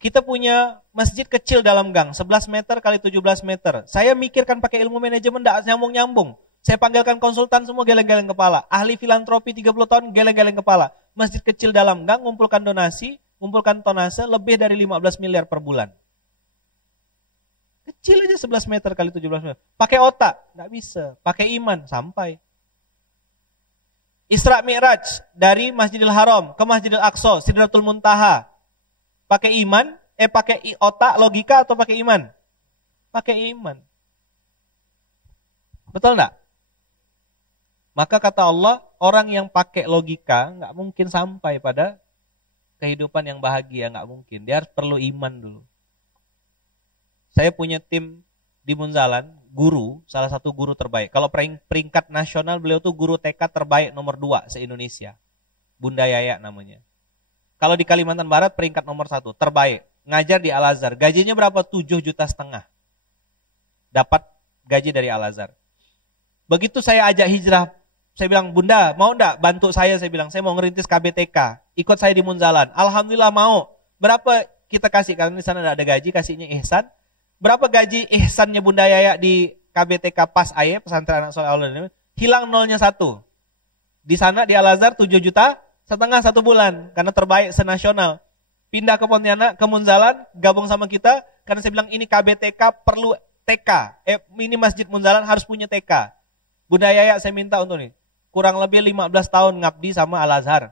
Kita punya masjid kecil dalam gang, 11 meter kali 17 meter. Saya mikirkan pakai ilmu manajemen, tidak nyambung-nyambung. Saya panggilkan konsultan semua geleng-geleng kepala. Ahli filantropi 30 tahun geleng-geleng kepala. Masjid kecil dalam gang, ngumpulkan donasi, ngumpulkan tonase lebih dari 15 miliar per bulan. Kecil aja 11 meter kali 17 meter. Pakai otak? Tidak bisa. Pakai iman? Sampai. Isra Mi'raj dari Masjidil Haram ke Masjidil Aqsa, Sidratul Muntaha. Pakai iman? Pakai otak, logika atau pakai iman? Pakai iman. Betul enggak? Maka kata Allah, orang yang pakai logika enggak mungkin sampai pada kehidupan yang bahagia, enggak mungkin. Dia harus perlu iman dulu. Saya punya tim di Munzalan, guru, salah satu guru terbaik. Kalau peringkat nasional beliau tuh guru TK terbaik nomor 2 se-Indonesia. Bunda Yaya namanya. Kalau di Kalimantan Barat peringkat nomor 1, terbaik. Ngajar di Al-Azhar. Gajinya berapa? 7,5 juta. Dapat gaji dari Al-Azhar. Begitu saya ajak hijrah, saya bilang, Bunda mau enggak bantu saya? Saya bilang, saya mau ngerintis KBTK. Ikut saya di Munzalan. Alhamdulillah mau. Berapa kita kasih? Karena di sana ada gaji, kasihnya ihsan. Berapa gaji ihsannya Bunda Yaya di KBTK Pas Aye, pesantren anak soleh Allah ini? Hilang 0-1. Di sana di Al-Azhar 7,5 juta 1 bulan. Karena terbaik senasional. Pindah ke Pontianak, ke Munzalan, gabung sama kita. Karena saya bilang ini KBTK perlu TK. Ini Masjid Munzalan harus punya TK. Bunda Yaya saya minta untuk ini. Kurang lebih 15 tahun ngabdi sama Al-Azhar.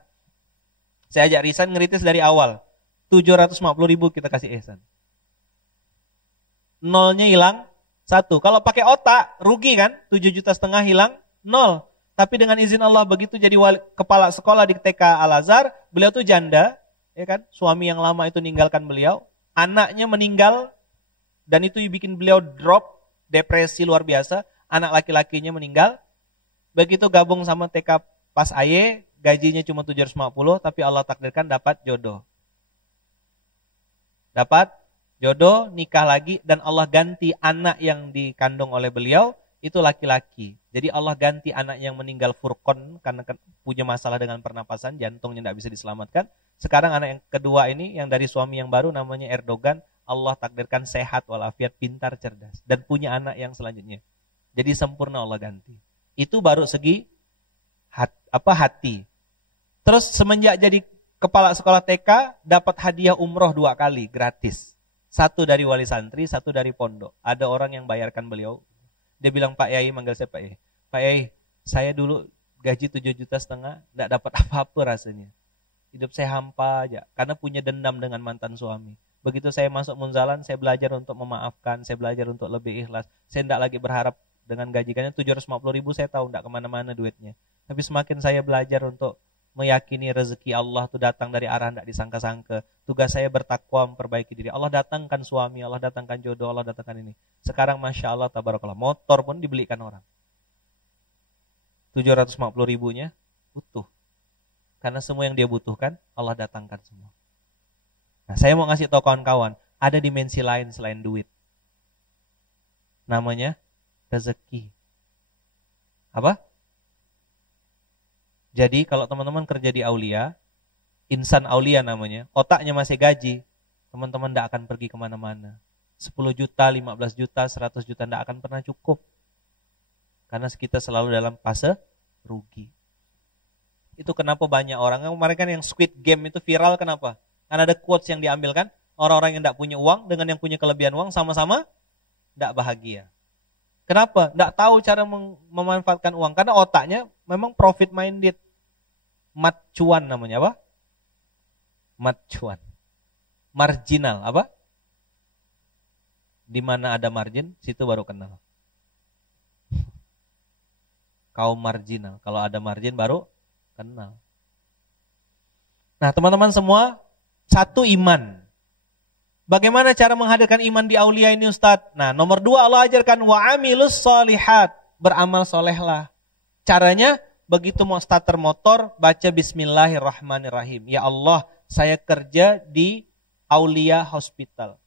Saya ajak risan ngeritis dari awal. 750.000 kita kasih ihsan. Nolnya hilang 1. Kalau pakai otak, rugi kan? 7,5 juta hilang 0. Tapi dengan izin Allah begitu jadi kepala sekolah di TK Al-Azhar, beliau tuh janda, ya kan? Suami yang lama itu ninggalkan beliau, anaknya meninggal dan itu bikin beliau drop, depresi luar biasa, anak laki-lakinya meninggal. Begitu gabung sama TK Pas Aye, gajinya cuma 750, tapi Allah takdirkan dapat jodoh. Dapat jodoh, nikah lagi, dan Allah ganti anak yang dikandung oleh beliau, itu laki-laki. Jadi Allah ganti anak yang meninggal Furqon, karena punya masalah dengan pernapasan, jantungnya tidak bisa diselamatkan. Sekarang anak yang kedua ini, yang dari suami yang baru, namanya Erdogan, Allah takdirkan sehat walafiat, pintar, cerdas. Dan punya anak yang selanjutnya. Jadi sempurna Allah ganti. Itu baru segi hati. Terus semenjak jadi kepala sekolah TK, dapat hadiah umroh 2 kali, gratis. 1 dari wali santri, 1 dari pondok. Ada orang yang bayarkan beliau. Dia bilang, Pak Yai, manggil saya Pak Yai. Pak Yai, saya dulu gaji 7,5 juta, enggak dapat apa-apa rasanya. Hidup saya hampa aja, karena punya dendam dengan mantan suami. Begitu saya masuk Munzalan, saya belajar untuk memaafkan, saya belajar untuk lebih ikhlas. Saya enggak lagi berharap dengan gajinya 750.000, saya tahu enggak kemana-mana duitnya. Tapi semakin saya belajar untuk meyakini rezeki Allah itu datang dari arah tidak disangka-sangka. Tugas saya bertakwa, memperbaiki diri. Allah datangkan suami, Allah datangkan jodoh, Allah datangkan ini. Sekarang Masya Allah, tabarakallah, motor pun dibelikan orang. 750 ribunya utuh. Karena semua yang dia butuhkan, Allah datangkan semua. Nah, saya mau ngasih tahu kawan-kawan, ada dimensi lain selain duit. Namanya rezeki. Apa? Jadi kalau teman-teman kerja di aulia, insan aulia namanya, otaknya masih gaji, teman-teman tidak akan pergi kemana-mana. 10 juta, 15 juta, 100 juta tidak akan pernah cukup. Karena kita selalu dalam fase rugi. Itu kenapa banyak orang, kemarin kan yang Squid Game itu viral, kenapa? Karena ada quotes yang diambil kan, orang-orang yang tidak punya uang dengan yang punya kelebihan uang sama-sama tidak bahagia. Kenapa? Tidak tahu cara memanfaatkan uang. Karena otaknya memang profit minded. Matcuan namanya apa? Matcuan. Marginal apa? Di mana ada margin, situ baru kenal. Kaum marginal. Kalau ada margin baru kenal. Nah, teman-teman semua, satu iman. Bagaimana cara menghadirkan iman di aulia ini, Ustadz? Nah, nomor 2 Allah ajarkan wa'amilus solihat, beramal solehlah. Caranya, begitu mau starter motor, baca bismillahirrahmanirrahim. Ya Allah, saya kerja di aulia hospital.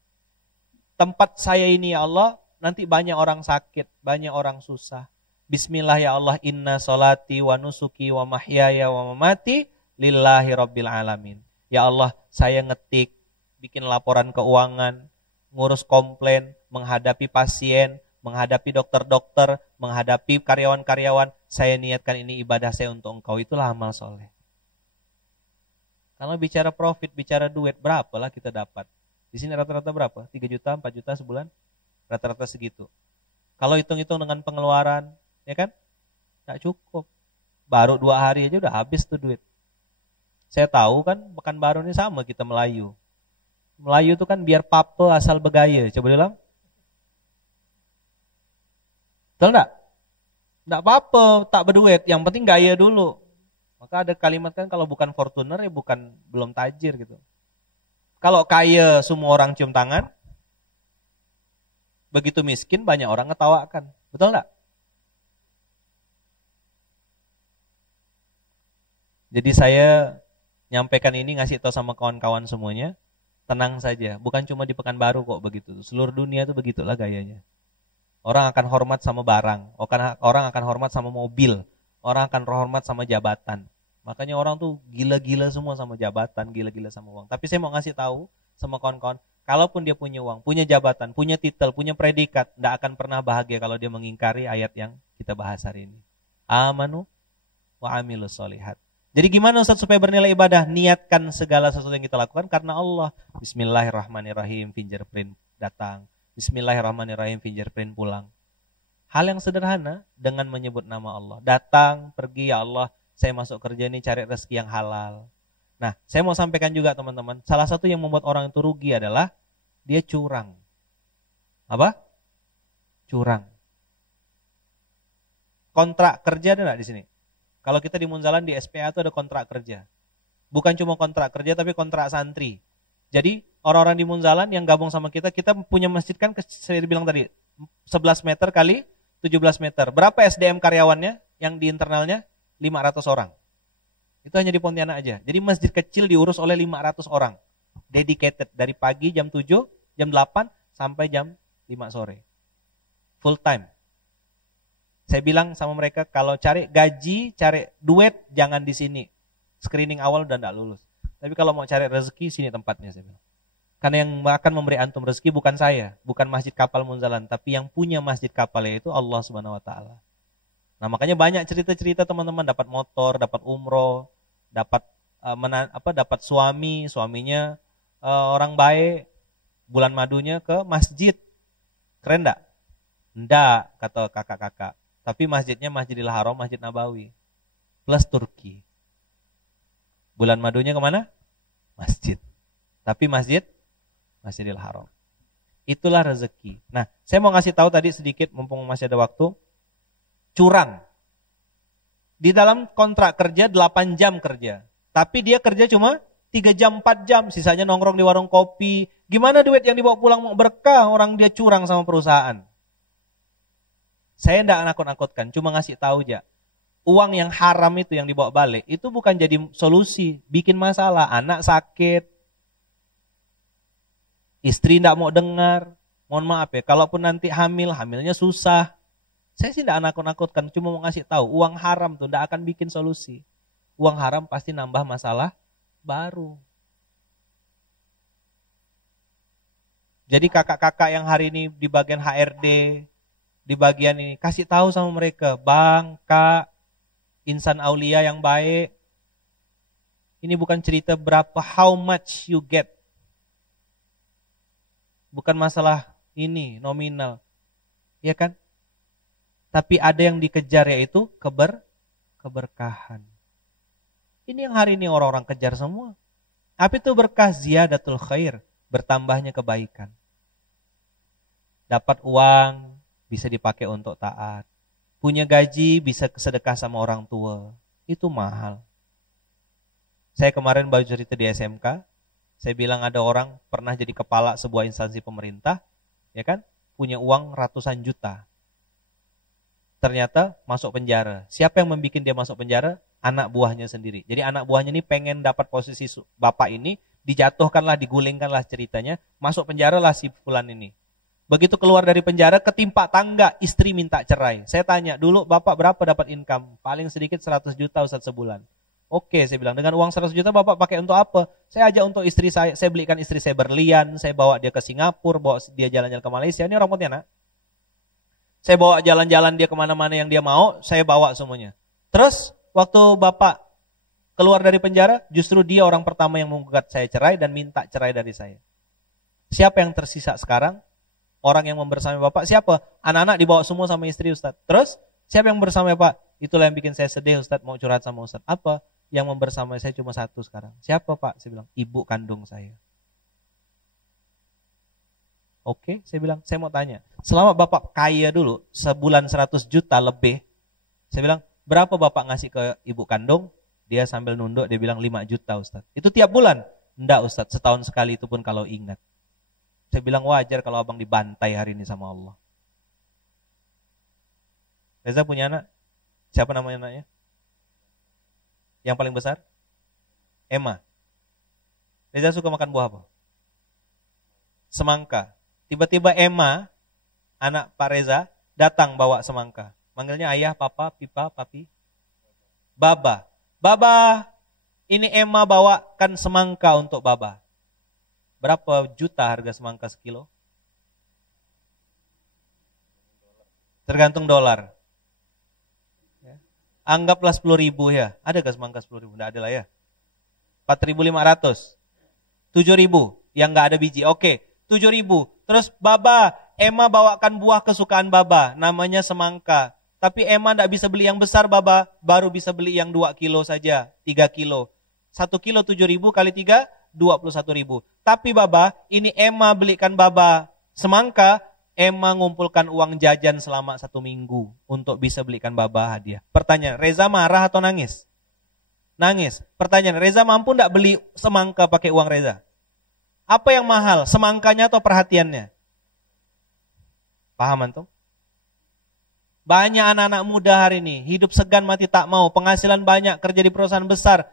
Tempat saya ini ya Allah, nanti banyak orang sakit, banyak orang susah. Bismillah ya Allah, inna solati wa nusuki wa mahyaya wa mamati lillahi rabbil alamin. Ya Allah, saya ngetik, bikin laporan keuangan, ngurus komplain, menghadapi pasien, menghadapi dokter-dokter, menghadapi karyawan-karyawan, saya niatkan ini ibadah saya untuk engkau, itulah amal soleh. Kalau bicara profit, bicara duit, berapa lah kita dapat? Di sini rata-rata berapa? 3 juta, 4 juta sebulan? Rata-rata segitu. Kalau hitung-hitung dengan pengeluaran, ya kan? Gak cukup. Baru 2 hari aja udah habis tuh duit. Saya tahu kan, Pekanbaru ini sama kita Melayu. Melayu itu kan biar pape asal begaya. Coba bilang. Betul enggak? Enggak apa-apa, tak berduit, yang penting gaya dulu. Maka ada kalimat kan, kalau bukan Fortuner ya bukan, belum tajir gitu. Kalau kaya semua orang cium tangan, begitu miskin banyak orang ngetawakan. Betul enggak? Jadi saya nyampaikan ini, ngasih tahu sama kawan-kawan semuanya, tenang saja, bukan cuma di Pekanbaru kok begitu. Seluruh dunia itu begitulah gayanya. Orang akan hormat sama barang, orang akan hormat sama mobil, orang akan hormat sama jabatan. Makanya orang tuh gila-gila semua sama jabatan, gila-gila sama uang. Tapi saya mau ngasih tahu sama kawan-kawan, kalaupun dia punya uang, punya jabatan, punya titel, punya predikat, tidak akan pernah bahagia kalau dia mengingkari ayat yang kita bahas hari ini. Amanu wa amilus solihat. Jadi gimana Ustaz supaya bernilai ibadah? Niatkan segala sesuatu yang kita lakukan karena Allah. Bismillahirrahmanirrahim, fingerprint datang. Bismillahirrahmanirrahim, fingerprint pulang. Hal yang sederhana dengan menyebut nama Allah. Datang, pergi, ya Allah, saya masuk kerja ini cari rezeki yang halal. Nah, saya mau sampaikan juga teman-teman, salah satu yang membuat orang itu rugi adalah dia curang. Apa? Curang. Kontrak kerja ada enggak di sini? Kalau kita di Munzalan di SPA itu ada kontrak kerja. Bukan cuma kontrak kerja tapi kontrak santri. Jadi orang-orang di Munzalan yang gabung sama kita punya masjid kan, saya bilang tadi 11 meter kali 17 meter. Berapa SDM karyawannya yang di internalnya? 500 orang. Itu hanya di Pontianak aja. Jadi masjid kecil diurus oleh 500 orang. Dedicated dari pagi jam 7, jam 8 sampai jam 5 sore. Full time. Saya bilang sama mereka, kalau cari gaji, cari duit, jangan di sini. Screening awal udah enggak lulus. Tapi kalau mau cari rezeki, sini tempatnya saya bilang. Karena yang akan memberi antum rezeki bukan saya, bukan Masjid Kapal Munzalan, tapi yang punya Masjid Kapal yaitu Allah Subhanahu wa taala. Nah, makanya banyak cerita-cerita teman-teman dapat motor, dapat umroh, dapat dapat suaminya orang baik, bulan madunya ke masjid. Keren enggak? Enggak, kata kakak-kakak. Tapi masjidnya Masjidil Haram, Masjid Nabawi. Plus Turki. Bulan madunya kemana? Masjid. Tapi Masjidil Haram. Itulah rezeki. Nah, saya mau ngasih tahu tadi sedikit, mumpung masih ada waktu. Curang. Di dalam kontrak kerja 8 jam kerja. Tapi dia kerja cuma 3 jam, 4 jam. Sisanya nongkrong di warung kopi. Gimana duit yang dibawa pulang mau berkah? Orang dia curang sama perusahaan. Saya tidak nakut-nakutkan, cuma ngasih tahu aja. Uang yang haram itu yang dibawa balik, itu bukan jadi solusi. Bikin masalah, anak sakit. Istri tidak mau dengar. Mohon maaf ya, kalaupun nanti hamilnya susah. Saya sih tidak nakut-nakutkan, cuma mau ngasih tahu. Uang haram tuh tidak akan bikin solusi. Uang haram pasti nambah masalah baru. Jadi kakak-kakak yang hari ini di bagian HRD, di bagian ini, kasih tahu sama mereka, Bang, Kak, insan aulia yang baik. Ini bukan cerita berapa, how much you get. Bukan masalah ini, nominal. Ya kan? Tapi ada yang dikejar, yaitu keberkahan. Ini yang hari ini orang-orang kejar semua. Apa itu berkah? Ziyadatul khair, bertambahnya kebaikan. Dapat uang, bisa dipakai untuk taat. Punya gaji, bisa sedekah sama orang tua. Itu mahal. Saya kemarin baru cerita di SMK. Saya bilang ada orang pernah jadi kepala sebuah instansi pemerintah. Ya kan? Punya uang ratusan juta. Ternyata masuk penjara. Siapa yang membuat dia masuk penjara? Anak buahnya sendiri. Jadi anak buahnya ini pengen dapat posisi bapak ini. Dijatuhkanlah, digulingkanlah ceritanya. Masuk penjara lah si fulan ini. Begitu keluar dari penjara, ketimpa tangga, istri minta cerai. Saya tanya, dulu bapak berapa dapat income? Paling sedikit 100 juta Ustaz sebulan. Oke, saya bilang, dengan uang 100 juta bapak pakai untuk apa? Saya ajak untuk istri saya belikan istri saya berlian, saya bawa dia ke Singapura, bawa dia jalan-jalan ke Malaysia. Ini orang Pontianak. Saya bawa jalan-jalan dia kemana-mana yang dia mau, saya bawa semuanya. Terus, waktu bapak keluar dari penjara, justru dia orang pertama yang menggugat saya cerai dan minta cerai dari saya. Siapa yang tersisa sekarang? Orang yang membersamai bapak siapa? Anak-anak dibawa semua sama istri Ustaz. Terus siapa yang bersamai Pak? Itulah yang bikin saya sedih Ustaz, mau curhat sama Ustaz. Apa? Yang membersamai saya cuma satu sekarang. Siapa Pak? Saya bilang, ibu kandung saya. Oke, saya bilang, saya mau tanya. Selama bapak kaya dulu, sebulan 100 juta lebih. Saya bilang, berapa bapak ngasih ke ibu kandung? Dia sambil nunduk, dia bilang 5 juta Ustaz. Itu tiap bulan? Enggak Ustaz, setahun sekali itu pun kalau ingat. Saya bilang wajar kalau abang dibantai hari ini sama Allah. Reza punya anak? Siapa namanya anaknya? Yang paling besar? Emma. Reza suka makan buah apa? Semangka. Tiba-tiba Emma, anak Pak Reza, datang bawa semangka. Manggilnya ayah, papa, pipa, papi. Baba. Baba, ini Emma bawakan semangka untuk Baba. Berapa juta harga semangka sekilo? Tergantung dolar. Ya. Anggaplah 10.000 ya. Ada gak semangka 10.000? Nggak ada lah ya. 4.500. 7.000 yang nggak ada biji. Oke, 7.000. Terus Baba, Emma bawakan buah kesukaan Baba, namanya semangka. Tapi Emma nggak bisa beli yang besar Baba, baru bisa beli yang 2 kilo saja, 3 kilo. 1 kilo 7.000 kali 3, 21.000. Tapi Baba, ini Emma belikan Baba semangka, Emma ngumpulkan uang jajan selama 1 minggu untuk bisa belikan Baba hadiah. Pertanyaan, Reza marah atau nangis? Nangis. Pertanyaan, Reza mampu enggak beli semangka pakai uang Reza? Apa yang mahal, semangkanya atau perhatiannya? Paham antum? Banyak anak-anak muda hari ini, hidup segan mati tak mau, penghasilan banyak, kerja di perusahaan besar,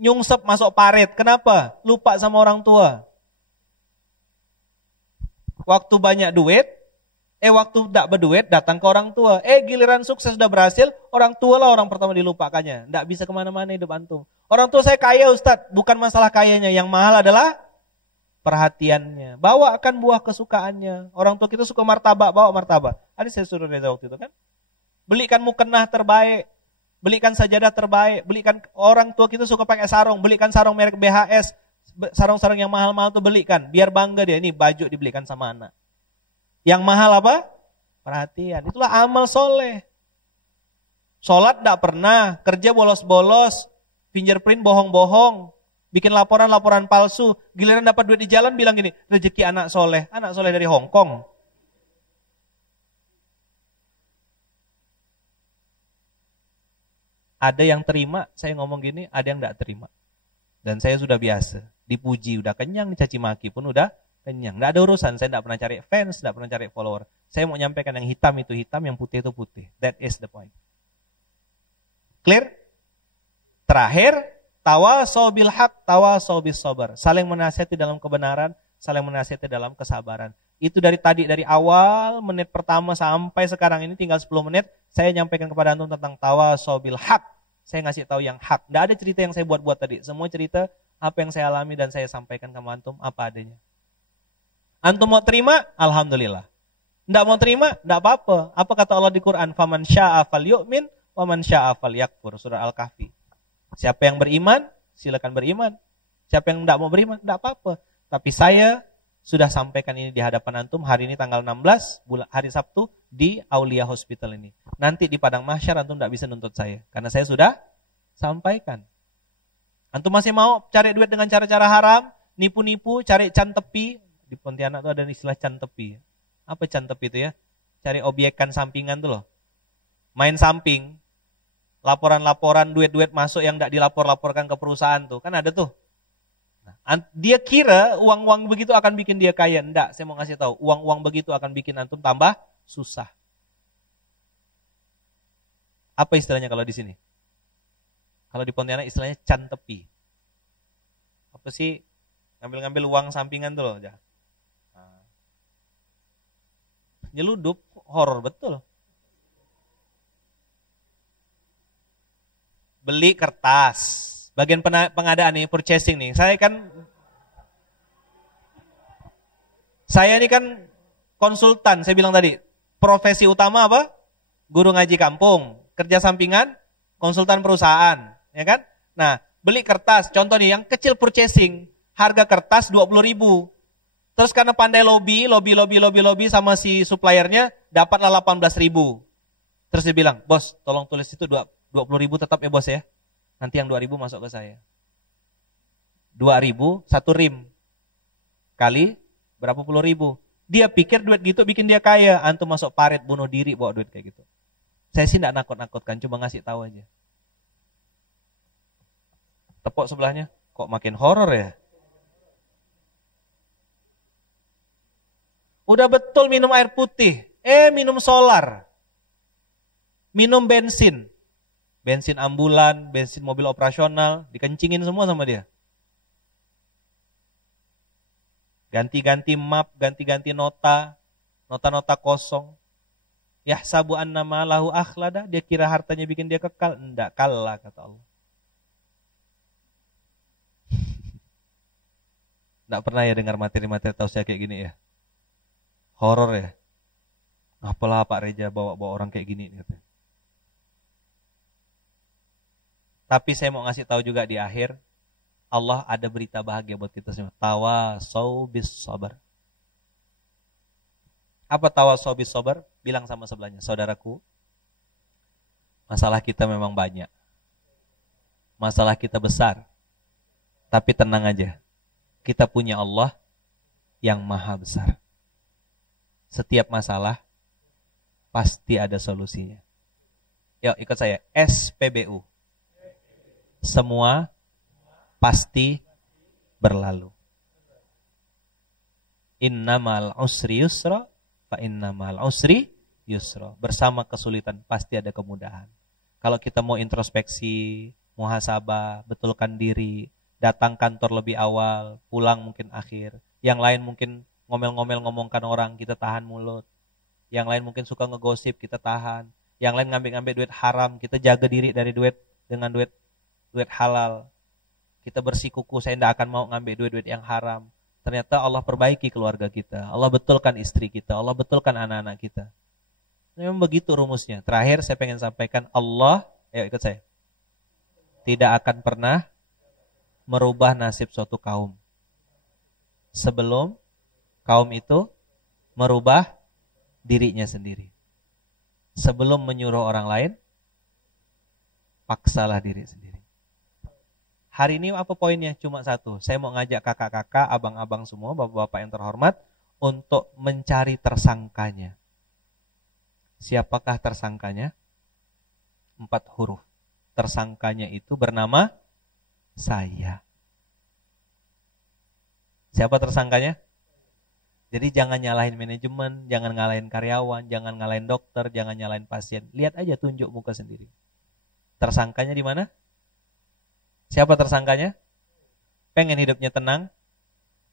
nyungsep masuk paret. Kenapa? Lupa sama orang tua. Waktu banyak duit, waktu tidak berduit datang ke orang tua. Giliran sukses sudah berhasil, orang tua lah orang pertama dilupakannya. Tidak bisa kemana-mana hidup antum. Orang tua saya kaya Ustadz, bukan masalah kayanya. Yang mahal adalah perhatiannya. Bawakan buah kesukaannya. Orang tua kita suka martabak, bawa martabak. Ada saya suruh Reza waktu itu kan. Belikan mukena terbaik. Belikan sajadah terbaik, belikan orang tua kita suka pakai sarung, belikan sarung merek BHS, sarung-sarung yang mahal-mahal tuh belikan, biar bangga dia, ini baju dibelikan sama anak. Yang mahal apa? Perhatian, itulah amal soleh. Sholat tidak pernah, kerja bolos-bolos, fingerprint bohong-bohong, bikin laporan-laporan palsu, giliran dapat duit di jalan bilang gini, rezeki anak soleh dari Hong Kong. Ada yang terima, saya ngomong gini, ada yang enggak terima. Dan saya sudah biasa, dipuji, udah kenyang, caci maki pun udah kenyang. Enggak ada urusan, saya enggak pernah cari fans, enggak pernah cari follower. Saya mau nyampaikan yang hitam itu hitam, yang putih itu putih. That is the point. Clear? Terakhir, tawasau bil haq, tawasau bis sabar. Saling menasihati dalam kebenaran, saling menasihati dalam kesabaran. Itu dari tadi, dari awal menit pertama sampai sekarang ini tinggal 10 menit, saya nyampaikan kepada antum tentang tawasau bil haq. Saya ngasih tahu yang hak. Tidak ada cerita yang saya buat-buat tadi. Semua cerita apa yang saya alami dan saya sampaikan ke antum apa adanya. Antum mau terima? Alhamdulillah. Tidak mau terima? Tidak apa-apa. Apa kata Allah di Quran? Faman sya'a falyu'min wa man sya'a falyakfur. Surah Al-Kahfi. Siapa yang beriman, silakan beriman. Siapa yang tidak mau beriman, tidak apa-apa. Tapi saya sudah sampaikan ini di hadapan antum hari ini tanggal 16 hari Sabtu di Aulia Hospital ini. Nanti di padang mahsyar antum tidak bisa nuntut saya karena saya sudah sampaikan. Antum masih mau cari duit dengan cara-cara haram, nipu-nipu, cari can tepi. Di Pontianak itu ada istilah can tepi. Apa can tepi itu ya? Cari obyekan sampingan tuh loh. Main samping. Laporan-laporan duit-duit masuk yang tidak dilapor-laporkan ke perusahaan tuh. Kan ada tuh. Dia kira uang-uang begitu akan bikin dia kaya. Enggak, saya mau ngasih tahu. Uang-uang begitu akan bikin antum tambah susah. Apa istilahnya kalau di sini? Kalau di Pontianak istilahnya can tepi. Apa sih? Ngambil-ngambil uang sampingan tuh loh. Nyeludup, horor betul. Beli kertas. Bagian pengadaan nih, purchasing nih. Saya ini kan konsultan, saya bilang tadi. Profesi utama apa? Guru ngaji kampung. Kerja sampingan, konsultan perusahaan. Ya kan? Nah, beli kertas. Contoh nih, yang kecil purchasing. Harga kertas 20.000. Terus karena pandai lobby sama si suppliernya, dapatlah 18.000. Terus dia bilang, bos, tolong tulis itu 20.000 tetap ya bos ya. Nanti yang 2.000 masuk ke saya. 2.000, 1 rim. Kali berapa puluh ribu. Dia pikir duit gitu bikin dia kaya. Antum masuk parit, bunuh diri, bawa duit kayak gitu. Saya sih tidak nakut-nakutkan, cuma ngasih tahu aja. Tepuk sebelahnya, kok makin horor ya? Udah betul minum air putih. Minum solar. Minum bensin. Bensin ambulan, bensin mobil operasional, dikencingin semua sama dia. Ganti-ganti map, ganti-ganti nota kosong. Yahsabu annama lahu akhlada, dia kira hartanya bikin dia kekal. Enggak, kalah kata Allah. Enggak pernah ya dengar materi-materi tausiah kayak gini ya. Horor ya. Apalah Pak Reja bawa orang kayak gini katanya. Tapi saya mau ngasih tahu juga di akhir, Allah ada berita bahagia buat kita semua. Tawasau bis sabar. Apa tawasau bis sabar? Bilang sama sebelahnya, saudaraku, masalah kita memang banyak. Masalah kita besar. Tapi tenang aja, kita punya Allah yang maha besar. Setiap masalah pasti ada solusinya. Yuk ikut saya, SPBU. Semua pasti berlalu. Innamal usri yusra, fa innamal usri yusra. Bersama kesulitan pasti ada kemudahan. Kalau kita mau introspeksi, muhasabah, betulkan diri, datang kantor lebih awal, pulang mungkin akhir. Yang lain mungkin ngomel-ngomel ngomongkan orang, kita tahan mulut. Yang lain mungkin suka ngegosip, kita tahan. Yang lain ngambil-ngambil duit haram, kita jaga diri dari duit dengan duit halal. Kita bersikuku, saya tidak akan mau ngambil duit-duit yang haram. Ternyata Allah perbaiki keluarga kita. Allah betulkan istri kita. Allah betulkan anak-anak kita. Memang begitu rumusnya. Terakhir saya pengen sampaikan, Allah, ayo ikut saya, tidak akan pernah merubah nasib suatu kaum sebelum kaum itu merubah dirinya sendiri. Sebelum menyuruh orang lain, paksalah diri sendiri. Hari ini apa poinnya? Cuma satu. Saya mau ngajak kakak-kakak, abang-abang semua, bapak-bapak yang terhormat, untuk mencari tersangkanya. Siapakah tersangkanya? 4 huruf. tersangkanya itu bernama saya. Siapa tersangkanya? Jadi jangan nyalahin manajemen, jangan ngalahin karyawan, jangan ngalahin dokter, jangan nyalahin pasien. Lihat aja, tunjuk muka sendiri. Tersangkanya di mana? Siapa tersangkanya? Pengen hidupnya tenang,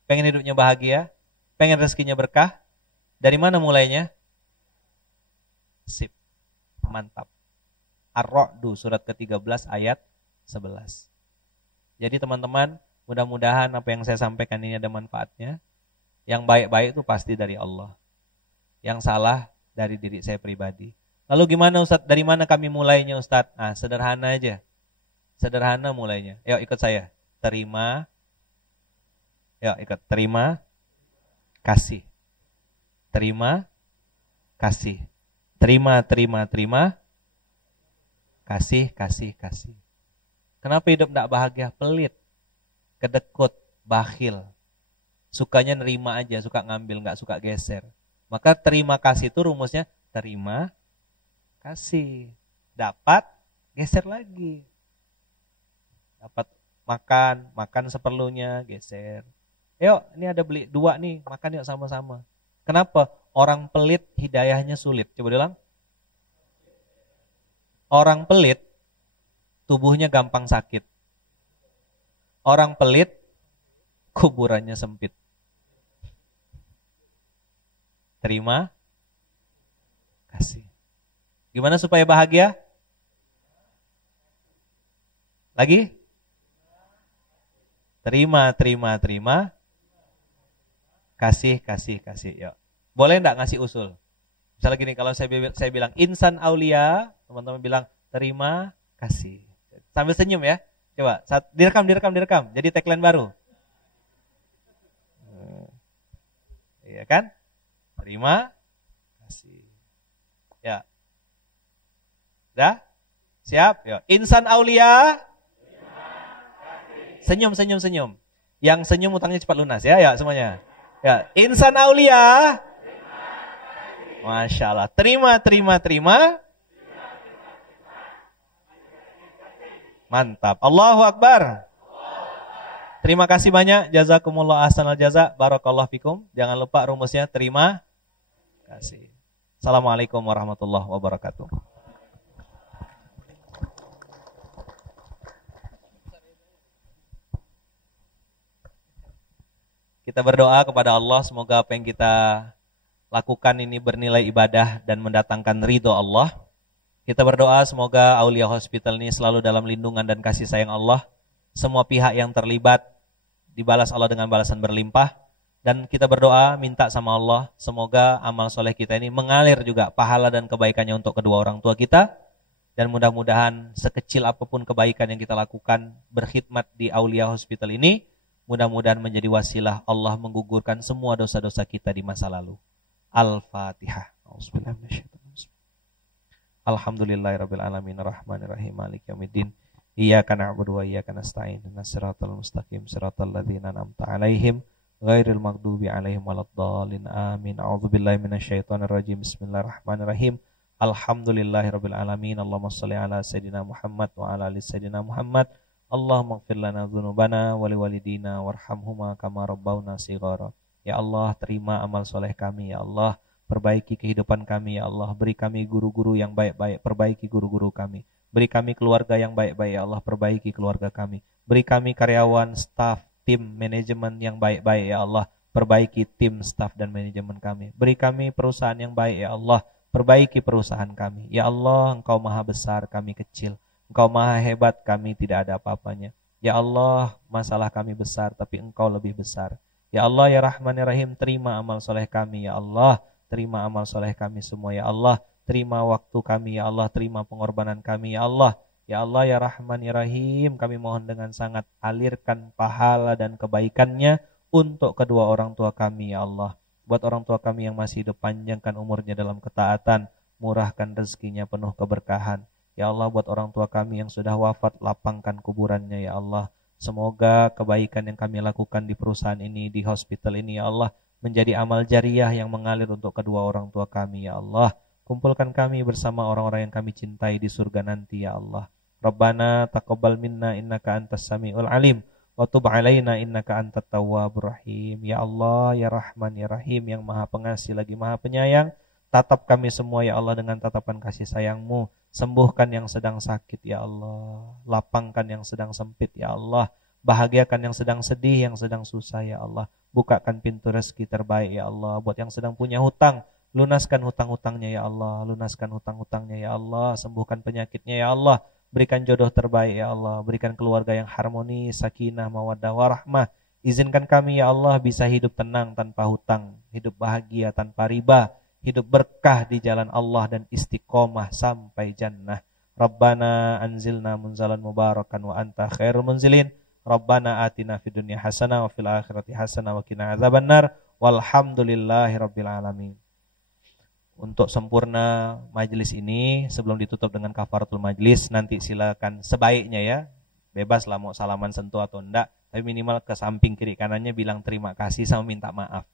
pengen hidupnya bahagia, pengen rezekinya berkah. Dari mana mulainya? Sip. Mantap. Ar-Ra'du surat ke-13 ayat 11. Jadi teman-teman, mudah-mudahan apa yang saya sampaikan ini ada manfaatnya. Yang baik-baik itu pasti dari Allah. Yang salah dari diri saya pribadi. Lalu gimana Ustadz? Dari mana kami mulainya Ustadz? Nah, sederhana aja. Sederhana mulainya. Yuk ikut saya. Terima. Yuk ikut. Terima. Kasih. Terima. Kasih. Terima. Kasih. Kenapa hidup tidak bahagia? Pelit. Kedekut. Bakhil. Sukanya nerima aja, suka ngambil, nggak suka geser. Maka terima kasih itu rumusnya terima kasih. Dapat, geser lagi. Dapat makan seperlunya, geser. Yuk, ini ada beli 2 nih, makan yuk sama-sama. Kenapa? Orang pelit hidayahnya sulit. Coba bilang. Orang pelit tubuhnya gampang sakit. Orang pelit kuburannya sempit. Terima kasih. Gimana supaya bahagia? Lagi? Terima. Kasih. Yuk. Boleh enggak ngasih usul? Misalnya gini, kalau saya bilang insan aulia, teman-teman bilang terima kasih. Sambil senyum ya. Coba, direkam. Jadi tagline baru. Iya kan? Terima kasih. Ya. Dah? Siap? Ya. Insan aulia. Senyum. Yang senyum utangnya cepat lunas ya, semuanya. Ya, insan aulia. Masya Allah. Terima. Mantap. Allahu Akbar. Terima kasih banyak. Jazakumullah ahsanal jaza. Barakallahu fikum. Jangan lupa rumusnya terima kasih. Assalamualaikum warahmatullahi wabarakatuh. Kita berdoa kepada Allah, semoga apa yang kita lakukan ini bernilai ibadah dan mendatangkan ridho Allah. Kita berdoa semoga Aulia Hospital ini selalu dalam lindungan dan kasih sayang Allah. Semua pihak yang terlibat dibalas Allah dengan balasan berlimpah. Dan kita berdoa, minta sama Allah, semoga amal soleh kita ini mengalir juga pahala dan kebaikannya untuk kedua orang tua kita. Dan mudah-mudahan sekecil apapun kebaikan yang kita lakukan berkhidmat di Aulia Hospital ini, mudah-mudahan menjadi wasilah Allah menggugurkan semua dosa-dosa kita di masa lalu. Al-Fatihah. Alhamdulillahirrabbilalamin arrahmanirrahim maliki yaumiddin. Iyyaka na'budu wa iyyaka nasta'in. Ihdinas siratal mustaqim, siratal ladzina an'amta 'alaihim ghairil maghdubi 'alaihim waladdallin. Amin. A'udzubillahi minasyaitonir rajim. Bismillahirrahmanirrahim. Alhamdulillahirabbil alamin. Allahumma shalli ala sayidina Muhammad wa ala ali sayidina Muhammad. Allahumma ighfir lana dzunubana wa liwalidina warhamhuma kama rabbawna shighara. Ya Allah, terima amal soleh kami ya Allah. Perbaiki kehidupan kami ya Allah. Beri kami guru-guru yang baik-baik. Perbaiki guru-guru kami. Beri kami keluarga yang baik-baik ya Allah, perbaiki keluarga kami. Beri kami karyawan, staf, tim, manajemen yang baik-baik ya Allah, perbaiki tim, staf dan manajemen kami. Beri kami perusahaan yang baik ya Allah, perbaiki perusahaan kami. Ya Allah, Engkau maha besar, kami kecil. Engkau maha hebat, kami tidak ada apa-apanya. Ya Allah, masalah kami besar, tapi Engkau lebih besar. Ya Allah, ya Rahman ya Rahim, terima amal soleh kami ya Allah. Terima amal soleh kami semua ya Allah. Terima waktu kami ya Allah, terima pengorbanan kami ya Allah. Ya Allah ya Rahman ya Rahim, kami mohon dengan sangat alirkan pahala dan kebaikannya untuk kedua orang tua kami ya Allah. Buat orang tua kami yang masih hidup, panjangkan umurnya dalam ketaatan, murahkan rezekinya penuh keberkahan. Ya Allah, buat orang tua kami yang sudah wafat, lapangkan kuburannya ya Allah. Semoga kebaikan yang kami lakukan di perusahaan ini, di hospital ini ya Allah, menjadi amal jariah yang mengalir untuk kedua orang tua kami ya Allah. Kumpulkan kami bersama orang-orang yang kami cintai di surga nanti ya Allah. Rabbana taqabbal minna innaka antas samiul alim wa tub alaina innaka antat tawwabur rahim. Ya Allah, ya Rahman, ya Rahim, yang Maha Pengasih lagi Maha Penyayang, tatap kami semua ya Allah dengan tatapan kasih sayang-Mu. Sembuhkan yang sedang sakit ya Allah, lapangkan yang sedang sempit ya Allah, bahagiakan yang sedang sedih, yang sedang susah ya Allah. Bukakan pintu rezeki terbaik ya Allah. Buat yang sedang punya hutang, lunaskan hutang-hutangnya ya Allah, lunaskan hutang-hutangnya ya Allah. Sembuhkan penyakitnya ya Allah. Berikan jodoh terbaik ya Allah. Berikan keluarga yang harmonis, sakinah, mawaddah, warahmah. Izinkan kami ya Allah bisa hidup tenang tanpa hutang, hidup bahagia tanpa riba, hidup berkah di jalan Allah dan istiqomah sampai jannah. Rabbana anzilna munzalan mubarakan wa anta khairul munzilin. Rabbana atina fid dunya hasanah wa fil akhirati hasanah wa qina adzabannar. Walhamdulillahi rabbil alamin. Untuk sempurna majelis ini, sebelum ditutup dengan kafaratul majelis, nanti silakan sebaiknya ya, bebas lah mau salaman sentuh atau enggak, tapi minimal ke samping kiri kanannya bilang terima kasih sama minta maaf.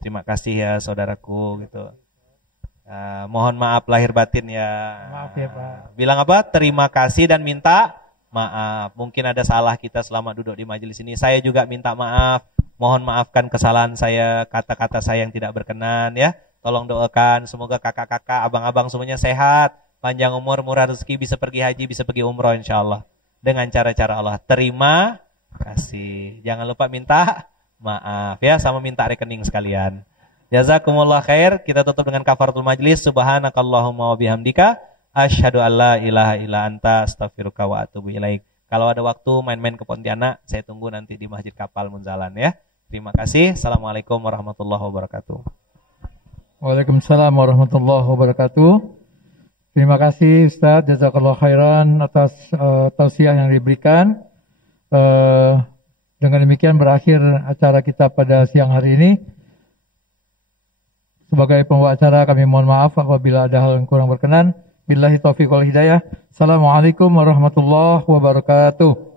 Terima kasih ya saudaraku gitu. Mohon maaf lahir batin ya. Maaf ya Pak. Bilang apa? Terima kasih dan minta maaf. Mungkin ada salah kita selama duduk di majelis ini. Saya juga minta maaf. Mohon maafkan kesalahan saya, kata-kata saya yang tidak berkenan ya. Tolong doakan semoga kakak-kakak, abang-abang semuanya sehat, panjang umur, murah rezeki, bisa pergi haji, bisa pergi umroh insyaallah. Dengan cara-cara Allah. Terima kasih. Jangan lupa minta maaf ya, sama minta rekening sekalian. Jazakumullah khair. Kita tutup dengan kafaratul majlis. Subhanakallahumma wa bihamdika asyhadu alla ilaha illa anta astaghfiruka wa atubu ilaik. Kalau ada waktu main-main ke Pontianak, saya tunggu nanti di Masjid Kapal Munzalan ya. Terima kasih. Assalamualaikum warahmatullahi wabarakatuh. Waalaikumsalam warahmatullahi wabarakatuh. Terima kasih Ustaz, jazakallahu khairan atas tausiah yang diberikan. Dengan demikian berakhir acara kita pada siang hari ini. Sebagai pembawa acara kami mohon maaf apabila ada hal yang kurang berkenan. Billahi taufiq wal hidayah. Assalamualaikum warahmatullahi wabarakatuh.